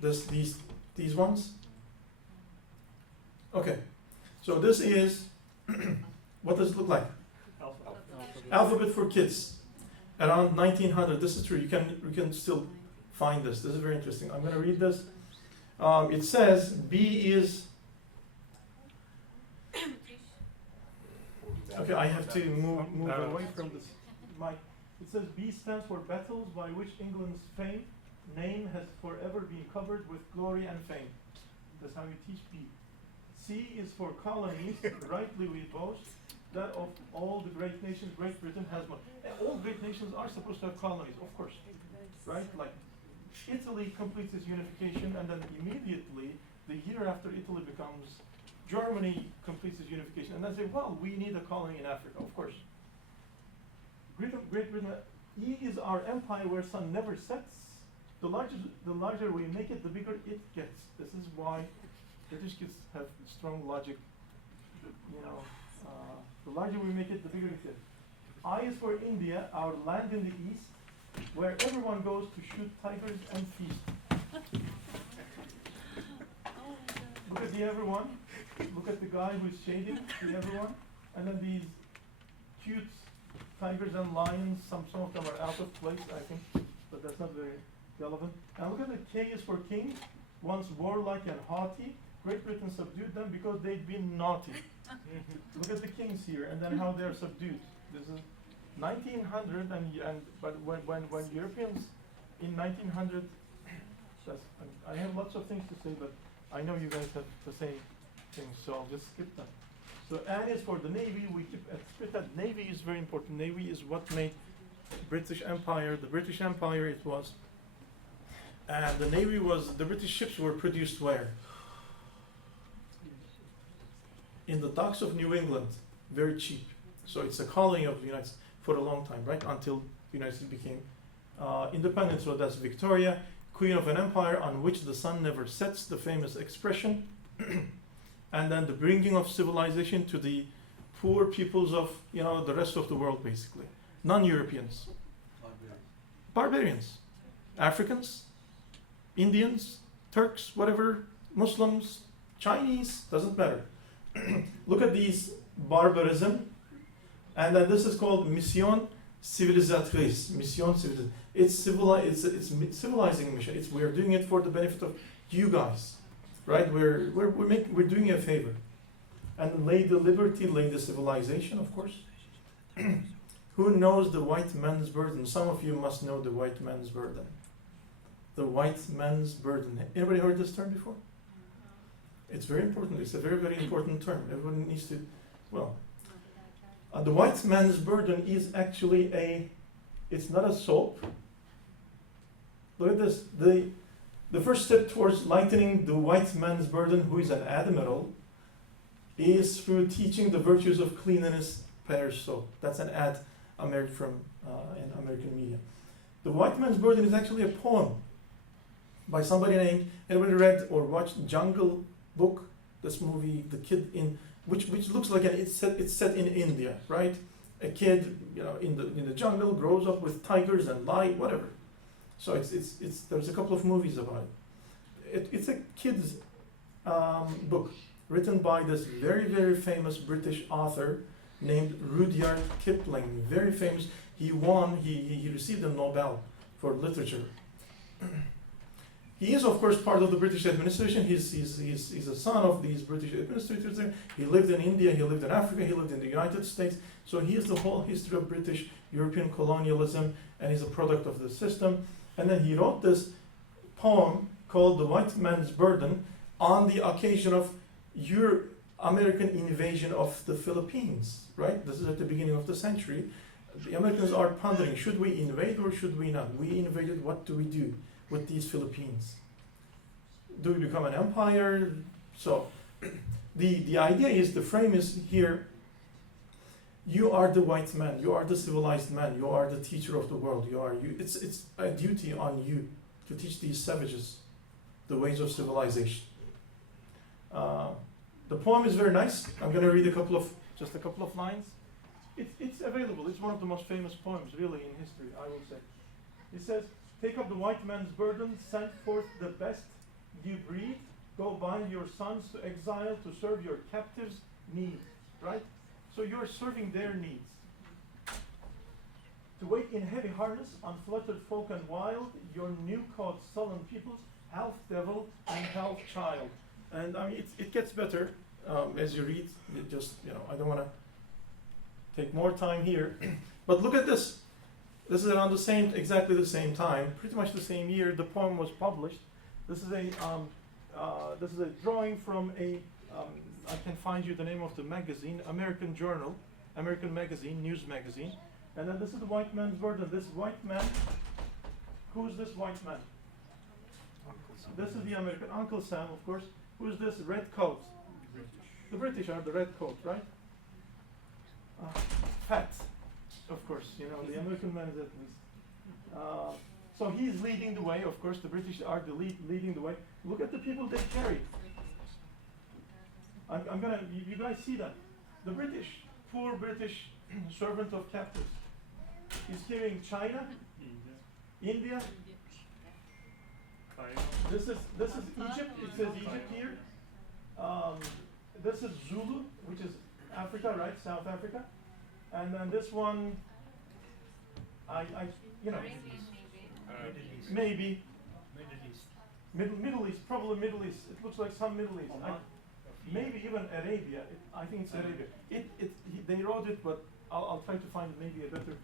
These ones? Okay. So this is, what does it look like? Alphabet for kids. Around 1900, this is true. You can still find this. This is very interesting. I'm going to read this. It says B is. Okay, I have to move away from this mic. It says B stands for battles by which England's name has forever been covered with glory and fame. That's how you teach B. C is for colonies, rightly we boast that of all the great nations, Great Britain has one. And all great nations are supposed to have colonies, of course, right? Like Italy completes its unification, and then immediately, the year after Italy becomes, Germany completes its unification, and then say, well, we need a colony in Africa, of course. Great Britain, E is our empire where sun never sets. The larger we make it, the bigger it gets. This is why British kids have strong logic. You know, the larger we make it, the bigger it gets. I is for India, our land in the east, where everyone goes to shoot tigers and feast. Look at the everyone. Look at the guy who's shading the everyone. And then these cute tigers and lions. Some of them are out of place, I think, but that's not very relevant. And look at the K is for king. Once warlike and haughty, Great Britain subdued them because they'd been naughty. Look at the kings here, and then how they're subdued. This is 1900, but when Europeans in 1900, I have lots of things to say, but I know you guys have the same things, so I'll just skip them. So N is for the Navy. We keep split that. Navy is very important. Navy is what made British Empire the British Empire it was. And the Navy was, the British ships were produced where? In the docks of New England, very cheap. So it's a colony of the United States for a long time, right? Until the United States became independent. So that's Victoria, queen of an empire on which the sun never sets, the famous expression. And then the bringing of civilization to the poor peoples of, you know, the rest of the world, basically. Non-Europeans. Barbarians. Africans, Indians, Turks, whatever, Muslims, Chinese, doesn't matter. Look at these barbarism, and then this is called mission civilisatrice. Mission civilisatrice. It's civilizing mission. We're doing it for the benefit of you guys, right? We're doing you a favor, and lay the liberty, lay the civilization, of course. Who knows the white man's burden? Some of you must know the white man's burden. The white man's burden. Anybody heard this term before? It's very important. It's a very, very important term. Everyone needs to, well, the white man's burden is actually it's not a soap. Look at this. The first step towards lightening the white man's burden, who is an admiral, is through teaching the virtues of cleanliness per soap. That's an ad I made from in American media. The white man's burden is actually a poem by somebody named, anybody read or watched Jungle Book? This movie, the kid in which looks like it's set in India, right? A kid, you know, in the jungle grows up with tigers and light, whatever. So there's a couple of movies about it. It's a kid's book written by this very, very famous British author named Rudyard Kipling. Very famous. He received a Nobel for literature. He is, of course, part of the British administration. He's a son of these British administrators. He lived in India, he lived in Africa, he lived in the United States. So he is the whole history of British European colonialism, and he's a product of the system. And then he wrote this poem called The White Man's Burden on the occasion of your American invasion of the Philippines, right? This is at the beginning of the century. The Americans are pondering, should we invade or should we not? We invaded, what do we do with these Philippines? Do we become an empire? So the idea is, the frame is here, you are the white man, you are the civilized man, you are the teacher of the world, it's a duty on you to teach these savages the ways of civilization. The poem is very nice. I'm going to read just a couple of lines. It's available. It's one of the most famous poems, really, in history, I will say. It says, "Take up the white man's burden, send forth the best you breed, go bind your sons to exile to serve your captives' needs." Right? So you're serving their needs. "To wait in heavy harness, unfluttered folk and wild, your new-caught sullen peoples, half devil and half child." And I mean, it gets better as you read. It just, I don't want to take more time here. But look at this. This is around exactly the same time, pretty much the same year the poem was published. This is a drawing from I can find you the name of the magazine, American magazine, news magazine. And then this is the white man's burden. This white man, who's this white man? This is the American, Uncle Sam, of course. Who's this red coat? The British are the red coat, right? Fat, of course, the American man is at least. So he's leading the way, of course, the British are leading the way. Look at the people they carry. You guys see that? The poor British servant of captives. He's carrying China, India. This is Egypt. It says Egypt here. This is Zulu, which is Africa, right? South Africa. And then this one, maybe Middle East, probably Middle East. It looks like some Middle East. Maybe even Arabia. I think it's Arabia. They wrote it, but I'll try to find maybe a better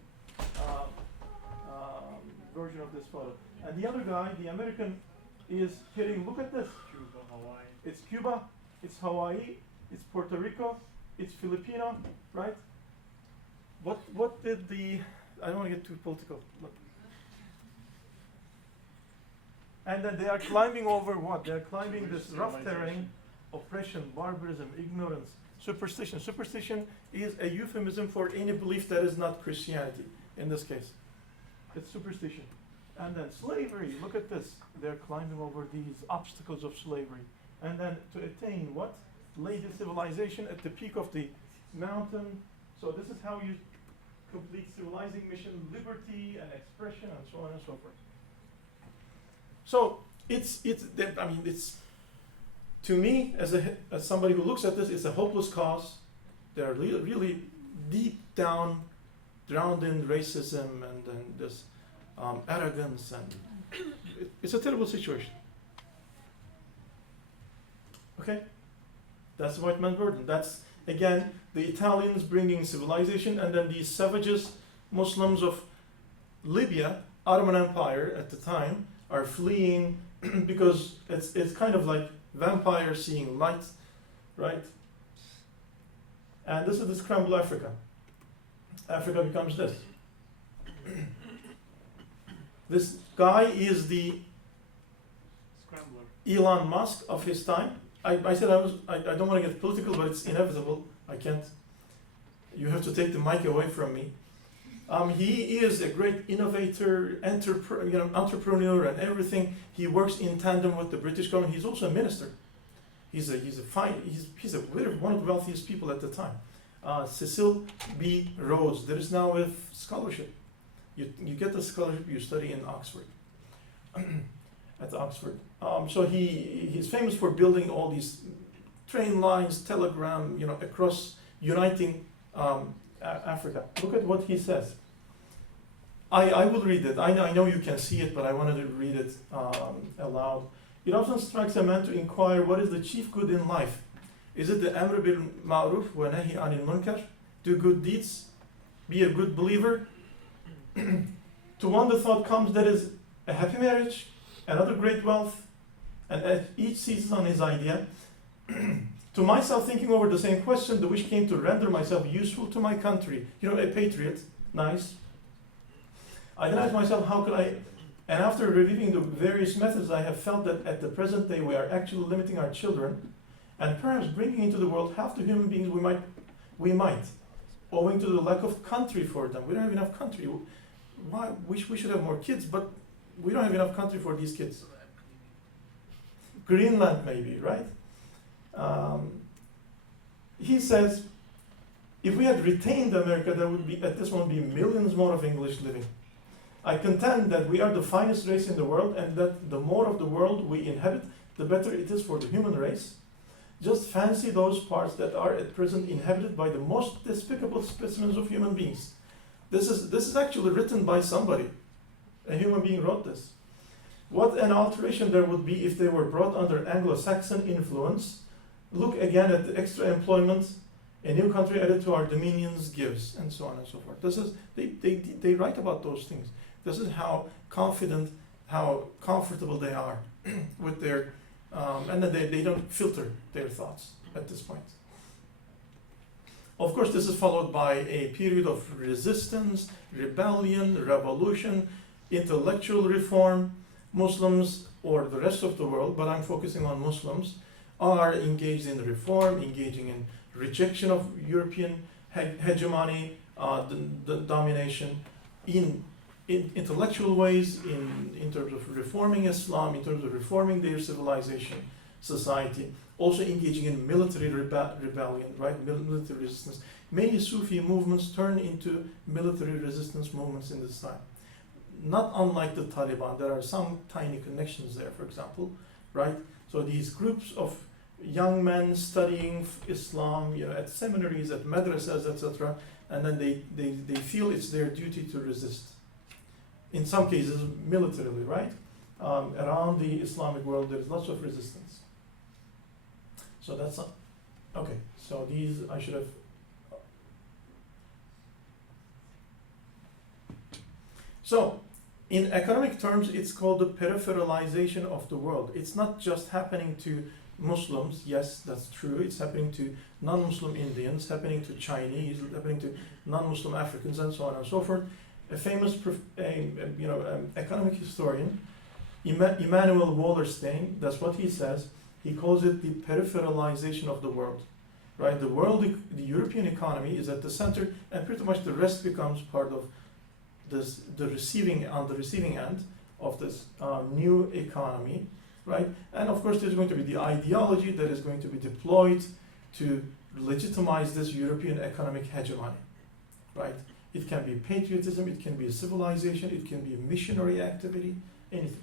version of this photo. And the other guy, the American, is carrying. Look at this. Cuba, Hawaii. It's Cuba. It's Hawaii. It's Puerto Rico. It's Filipino, right? What did I don't want to get too political. Look. And then they are climbing over what? They are climbing this rough terrain, oppression, barbarism, ignorance, superstition. Superstition is a euphemism for any belief that is not Christianity, in this case. It's superstition. And then slavery, look at this. They're climbing over these obstacles of slavery. And then to attain what? Lazy civilization at the peak of the mountain. So this is how you complete civilizing mission, liberty and expression and so on and so forth. So it's to me, as somebody who looks at this, it's a hopeless cause. They're really deep down, drowned in racism and this arrogance, and it's a terrible situation. Okay, that's the white man's burden. That's again the Italians bringing civilization, and then these savages, Muslims of Libya, Ottoman Empire at the time, are fleeing because it's kind of like vampires seeing light, right? And this is the scrambled Africa. Africa becomes this. This guy is the Scrambler. Elon Musk of his time. I said I don't want to get political, but it's inevitable. I can't. You have to take the mic away from me. He is a great innovator, entrepreneur, and everything. He works in tandem with the British government. He's also a minister. He's one of the wealthiest people at the time. Cecil B. Rhodes. There is now a scholarship. You get the scholarship. You study in Oxford. At Oxford. So he's famous for building all these train lines, telegram, across uniting Africa. Look at what he says. I will read it. I know you can see it, but I wanted to read it aloud. It often strikes a man to inquire, what is the chief good in life? Is it the amr bil ma'ruf wa nahi anil munkar? Do good deeds? Be a good believer? To one the thought comes that is a happy marriage, another great wealth, and each seizes on his idea. To myself, thinking over the same question, the wish came to render myself useful to my country. A patriot. Nice. I then asked myself, how could I... And after reviewing the various methods, I have felt that at the present day we are actually limiting our children and perhaps bringing into the world half the human beings we might, owing to the lack of country for them. We don't have enough country. Why? We should have more kids, but we don't have enough country for these kids. Greenland maybe, right? He says, if we had retained America, there would be, at this moment, be millions more of English living. I contend that we are the finest race in the world, and that the more of the world we inhabit, the better it is for the human race. Just fancy those parts that are at present inhabited by the most despicable specimens of human beings. This is actually written by somebody. A human being wrote this. What an alteration there would be if they were brought under Anglo-Saxon influence. Look again at the extra employment a new country added to our dominions gives, and so on and so forth. This is they write about those things. This is how confident, how comfortable they are with their, and then they don't filter their thoughts at this point. Of course, this is followed by a period of resistance, rebellion, revolution, intellectual reform. Muslims, or the rest of the world, but I'm focusing on Muslims, are engaged in reform, engaging in rejection of European hegemony, the domination, in intellectual ways, in terms of reforming Islam, in terms of reforming their civilization, society, also engaging in military rebellion, right? Military resistance. Many Sufi movements turn into military resistance movements in this time. Not unlike the Taliban, there are some tiny connections there, for example, right? So these groups of young men studying Islam, at seminaries, at madrasas, etc., and then they feel it's their duty to resist. In some cases, militarily, right? Around the Islamic world, there's lots of resistance. So that's not, okay. So these I should have. So, in economic terms, it's called the peripheralization of the world. It's not just happening to Muslims. Yes, that's true. It's happening to non-Muslim Indians, happening to Chinese, happening to non-Muslim Africans, and so on and so forth. A famous, economic historian, Immanuel Wallerstein, that's what he says. He calls it the peripheralization of the world. Right? The world, the European economy is at the center, and pretty much the rest becomes part of the receiving end of this new economy, right? And of course, there's going to be the ideology that is going to be deployed to legitimize this European economic hegemony, right? It can be patriotism, it can be a civilization, it can be a missionary activity, anything.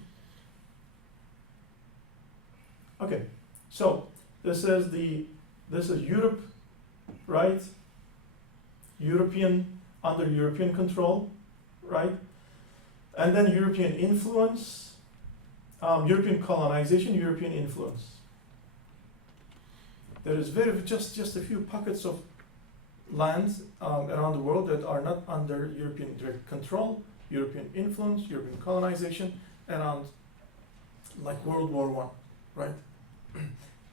Okay, so this is Europe, right? Under European control, right? And then European influence, European colonization, European influence. There is just a few pockets of lands around the world that are not under European direct control, European influence, European colonization, around like World War I, right?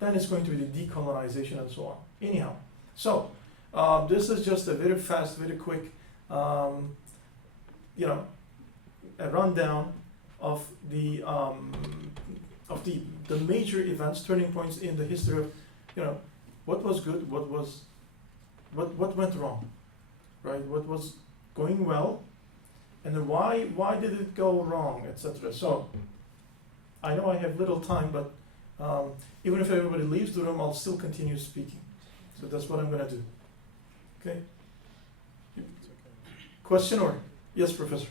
Then it's going to be the decolonization and so on. Anyhow, so this is just a very fast, very quick, a rundown of the major events, turning points in the history of, what was good, what went wrong, right? What was going well, and then why did it go wrong, etc. So I know I have little time, but even if everybody leaves the room, I'll still continue speaking. So that's what I'm going to do. Okay? Question or? Yes, Professor.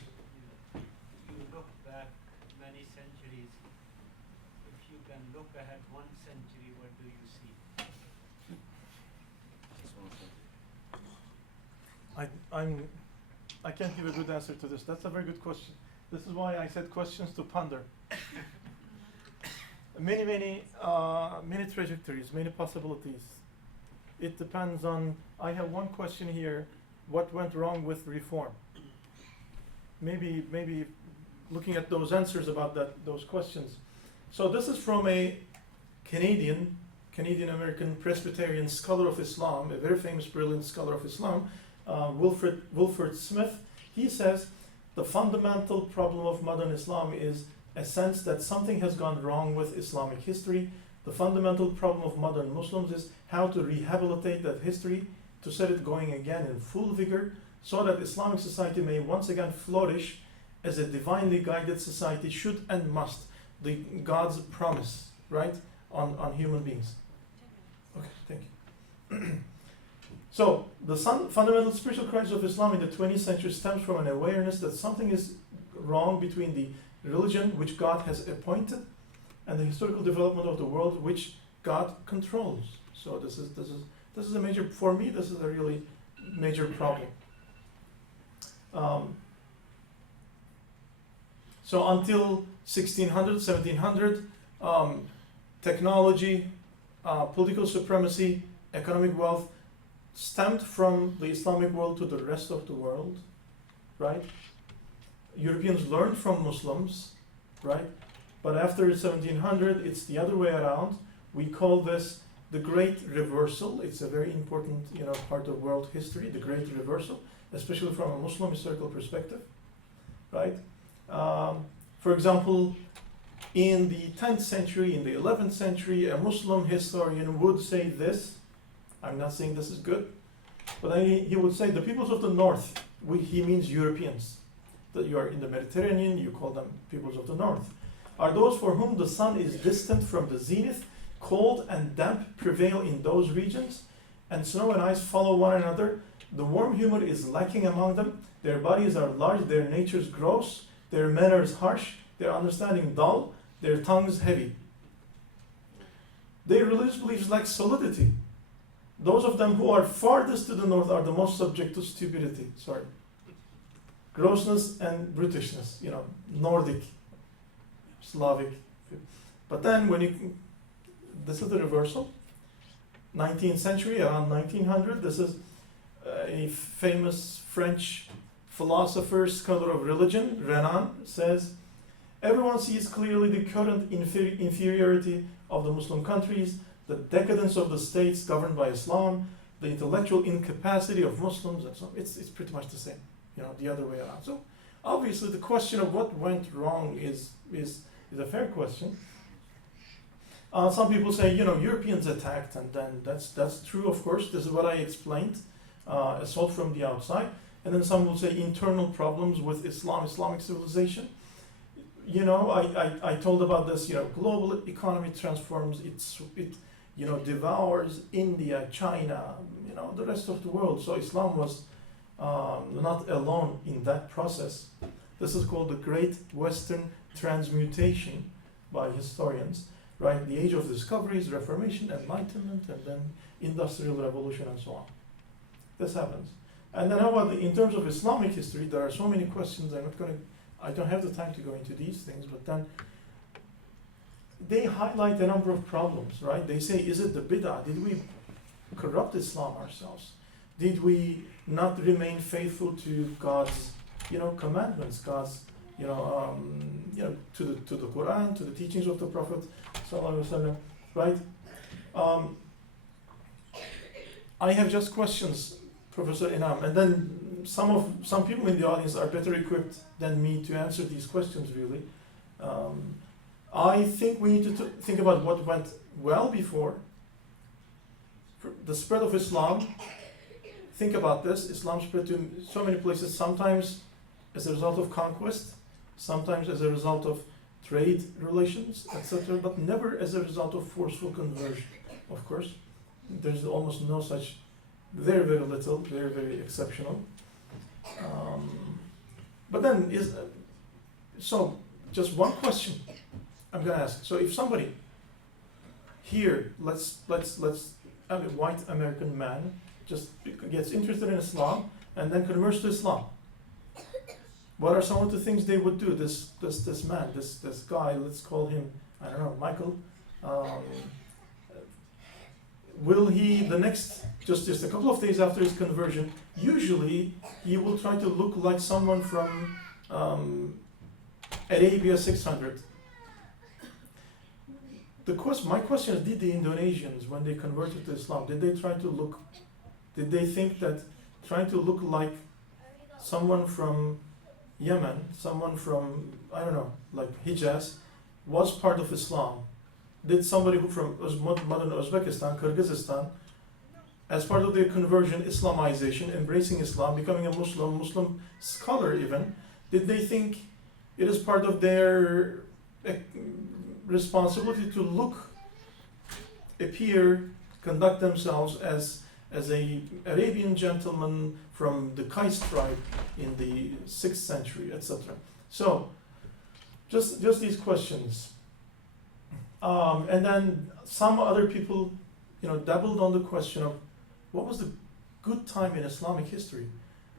You look back many centuries. If you can look ahead 1 century, what do you see? I can't give a good answer to this. That's a very good question. This is why I said questions to ponder. Many trajectories, many possibilities. It depends on, I have one question here, what went wrong with reform? Maybe looking at those answers about those questions. So this is from a Canadian American Presbyterian scholar of Islam, a very famous, brilliant scholar of Islam, Wilfred Smith. He says the fundamental problem of modern Islam is a sense that something has gone wrong with Islamic history, The fundamental problem of modern Muslims is how to rehabilitate that history, to set it going again in full vigor, so that Islamic society may once again flourish as a divinely guided society should and must. The God's promise, right, on human beings. Okay, thank you. So, the fundamental spiritual crisis of Islam in the 20th century stems from an awareness that something is wrong between the religion which God has appointed and the historical development of the world which God controls. So this is a major, for me, this is a really major problem. So until 1600, 1700, technology, political supremacy, economic wealth stemmed from the Islamic world to the rest of the world, right? Europeans learned from Muslims, right? But after 1700, it's the other way around. We call this the Great Reversal. It's a very important, part of world history, the Great Reversal, especially from a Muslim historical perspective, right? For example, in the 10th century, in the 11th century, a Muslim historian would say this. I'm not saying this is good, but he would say the peoples of the north, he means Europeans, that you are in the Mediterranean, you call them peoples of the north, are those for whom the sun is distant from the zenith, cold and damp prevail in those regions, and snow and ice follow one another. The warm humor is lacking among them, their bodies are large, their natures gross, their manners harsh, their understanding dull, their tongues heavy. Their religious beliefs lack solidity. Those of them who are farthest to the north are the most subject to stupidity. Grossness and brutishness, Nordic, Slavic. But then this is the reversal. 19th century, around 1900, this is a famous French philosopher, scholar of religion, Renan, says, everyone sees clearly the current inferiority of the Muslim countries, the decadence of the states governed by Islam, the intellectual incapacity of Muslims, and so on. It's pretty much the same, the other way around. So obviously the question of what went wrong is a fair question. Some people say, Europeans attacked, and then that's true, of course. This is what I explained, assault from the outside. And then some will say internal problems with Islamic civilization. I told about this, global economy transforms, it devours India, China, the rest of the world. So Islam was not alone in that process. This is called the Great Western Transmutation by historians, right? The age of discoveries, Reformation, Enlightenment, and then Industrial Revolution, and so on. This happens. And then how about in terms of Islamic history, there are so many questions, I don't have the time to go into these things, but then they highlight a number of problems, right? They say, is it the bid'ah? Did we corrupt Islam ourselves? Did we not remain faithful to God's, commandments, God's, to the Quran, to the teachings of the Prophet, sallallahu alaihi wasallam, right? I have just questions, Professor Inam, and then some people in the audience are better equipped than me to answer these questions, really. I think we need to think about what went well before. The spread of Islam, think about this, Islam spread to so many places, sometimes as a result of conquest, sometimes as a result of trade relations, etc., but never as a result of forceful conversion, of course. There's almost no such, very, very little, very, very exceptional. But then, so just one question I'm going to ask. So if somebody here, let's a white American man just gets interested in Islam and then converts to Islam, what are some of the things they would do? This man, this guy, let's call him, I don't know, Michael. Will he, just a couple of days after his conversion, usually he will try to look like someone from Arabia 600. My question is, did the Indonesians, when they converted to Islam, did they think that trying to look like someone from Yemen, someone from, I don't know, like Hijaz, was part of Islam? did somebody who from modern Uzbekistan, Kyrgyzstan, as part of their conversion, Islamization, embracing Islam, becoming a Muslim scholar even, did they think it is part of their responsibility to look, appear, conduct themselves as a Arabian gentleman from the Qais tribe in the 6th century, etc. So, just these questions. And then some other people, dabbled on the question of what was the good time in Islamic history.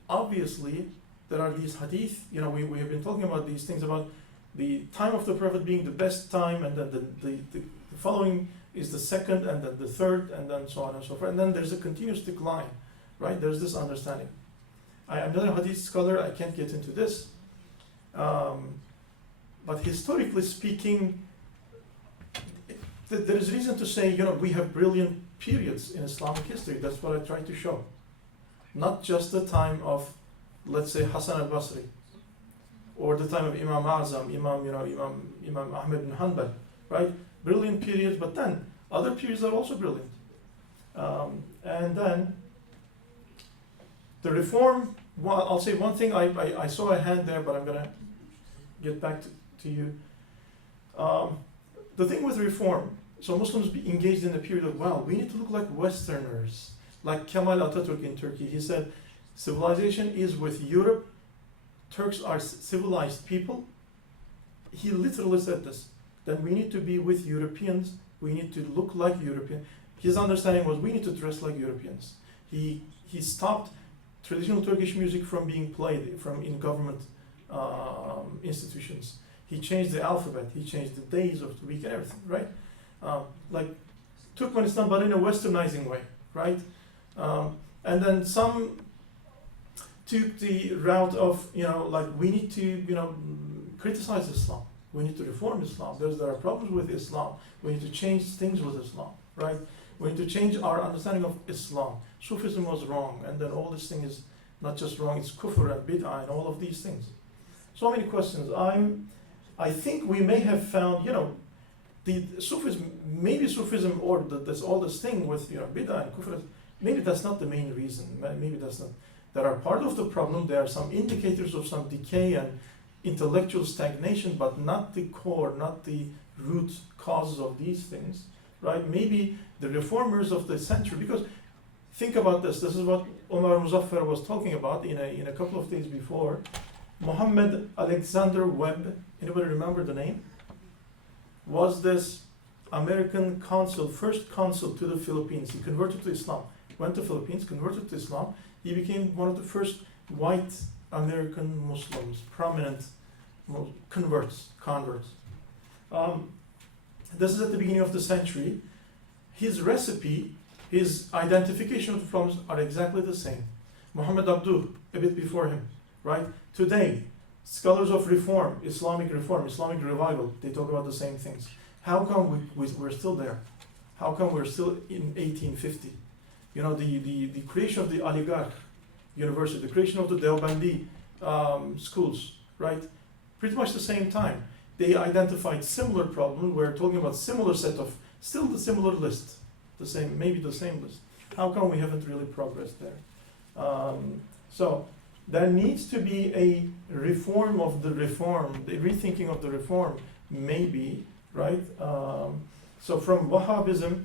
Obviously, there are these hadith, we have been talking about these things about the time of the Prophet being the best time, and then the following is the second, and then the third, and then so on and so forth. And then there's a continuous decline, right? There's this understanding. I'm not a hadith scholar, I can't get into this. But historically speaking, there is reason to say, we have brilliant periods in Islamic history. That's what I try to show. Not just the time of, let's say, Hassan al-Basri, or the time of Imam Azam, Imam Ahmed bin Hanbal, right? Brilliant periods, but then other periods are also brilliant. And then the reform, I'll say one thing, I saw a hand there, but I'm going to get back to you. The thing with reform, so Muslims be engaged in a period of, we need to look like Westerners, like Kemal Atatürk in Turkey. He said, civilization is with Europe, Turks are civilized people. He literally said this, that we need to be with Europeans, we need to look like Europeans. His understanding was we need to dress like Europeans. He stopped traditional Turkish music from being played in government institutions. He changed the alphabet, he changed the days of the week and everything, right? Like Turkmenistan, but in a westernizing way, right? And then some took the route of, we need to, criticize Islam. We need to reform Islam. There are problems with Islam. We need to change things with Islam, right? We need to change our understanding of Islam. Sufism was wrong, and then all this thing is not just wrong, it's kufr and bid'ah and all of these things. So many questions. I think we may have found, the Sufism or there's all this thing with bid'ah and kufr, maybe that's not the main reason. Maybe that's not. There are part of the problem. There are some indicators of some decay and intellectual stagnation, but not the core, not the root causes of these things, right? Maybe the reformers of the century, because think about this. This is what Omar Muzaffar was talking about in a couple of days before. Muhammad Alexander Webb, anybody remember the name? Was this American consul, first consul to the Philippines. He converted to Islam, went to Philippines, converted to Islam. He became one of the first white American Muslims, prominent converts. This is at the beginning of the century. His recipe, his identification of the problems are exactly the same. Muhammad Abduh, a bit before him, right? Today, scholars of reform, Islamic revival, they talk about the same things. How come we're still there? How come we're still in 1850? The creation of the Aligarh University, the creation of the Deobandi schools, right? Pretty much the same time. They identified similar problems. We're talking about similar set of, still the similar list, maybe the same list. How come we haven't really progressed there? So there needs to be a reform of the reform, the rethinking of the reform, maybe, right? So from Wahhabism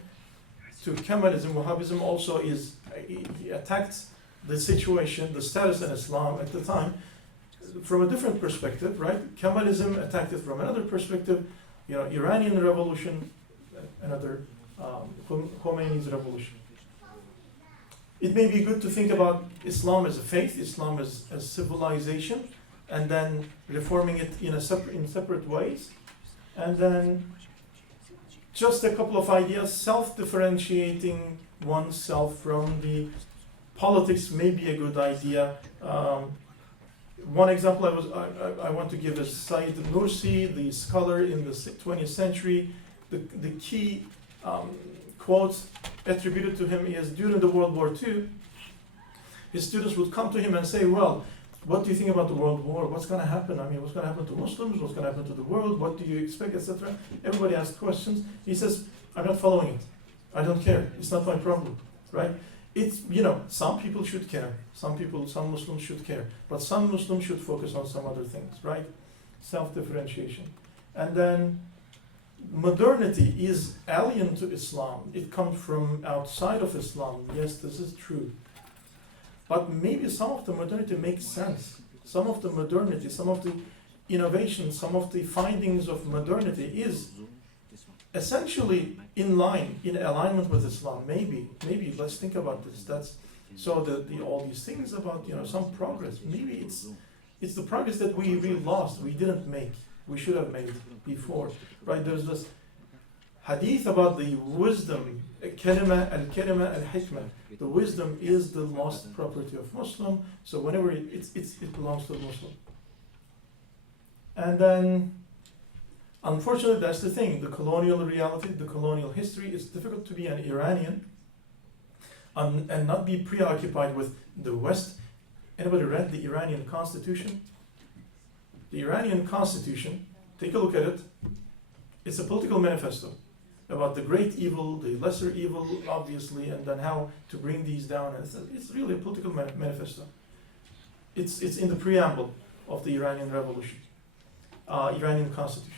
to Kemalism, Wahhabism also he attacked the situation, the status in Islam at the time, from a different perspective, right? Kemalism attacked it from another perspective. Iranian revolution, another Khomeini's revolution. It may be good to think about Islam as a faith, Islam as civilization, and then reforming it in separate ways. And then just a couple of ideas, self-differentiating oneself from the politics may be a good idea. One example I want to give is Said Nursi, the scholar in the 20th century. The key quote attributed to him is during the World War II, his students would come to him and say, well, what do you think about the world war? What's going to happen? I mean, what's going to happen to Muslims? What's going to happen to the world? What do you expect, etc.? Everybody asks questions. He says, I'm not following it. I don't care. It's not my problem, right? It's, some people should care. Some Muslims should care. But some Muslims should focus on some other things, right? Self-differentiation. And then modernity is alien to Islam. It comes from outside of Islam. Yes, this is true. But maybe some of the modernity makes sense. Some of the modernity, some of the innovations, some of the findings of modernity is essentially in alignment with Islam. Maybe, let's think about this. That's so all these things about some progress. Maybe it's the progress that we lost, we didn't make, we should have made before. Right? There's this hadith about the wisdom, kalima al-hikmah. The wisdom is the lost property of Muslim. So whenever it belongs to a Muslim. And then, unfortunately, that's the thing. The colonial reality, the colonial history. It's difficult to be an Iranian and not be preoccupied with the West. Anybody read the Iranian Constitution? The Iranian Constitution. Take a look at it. It's a political manifesto about the great evil, the lesser evil, obviously, and then how to bring these down. It's really a political manifesto. It's in the preamble of the Iranian Revolution, Iranian Constitution.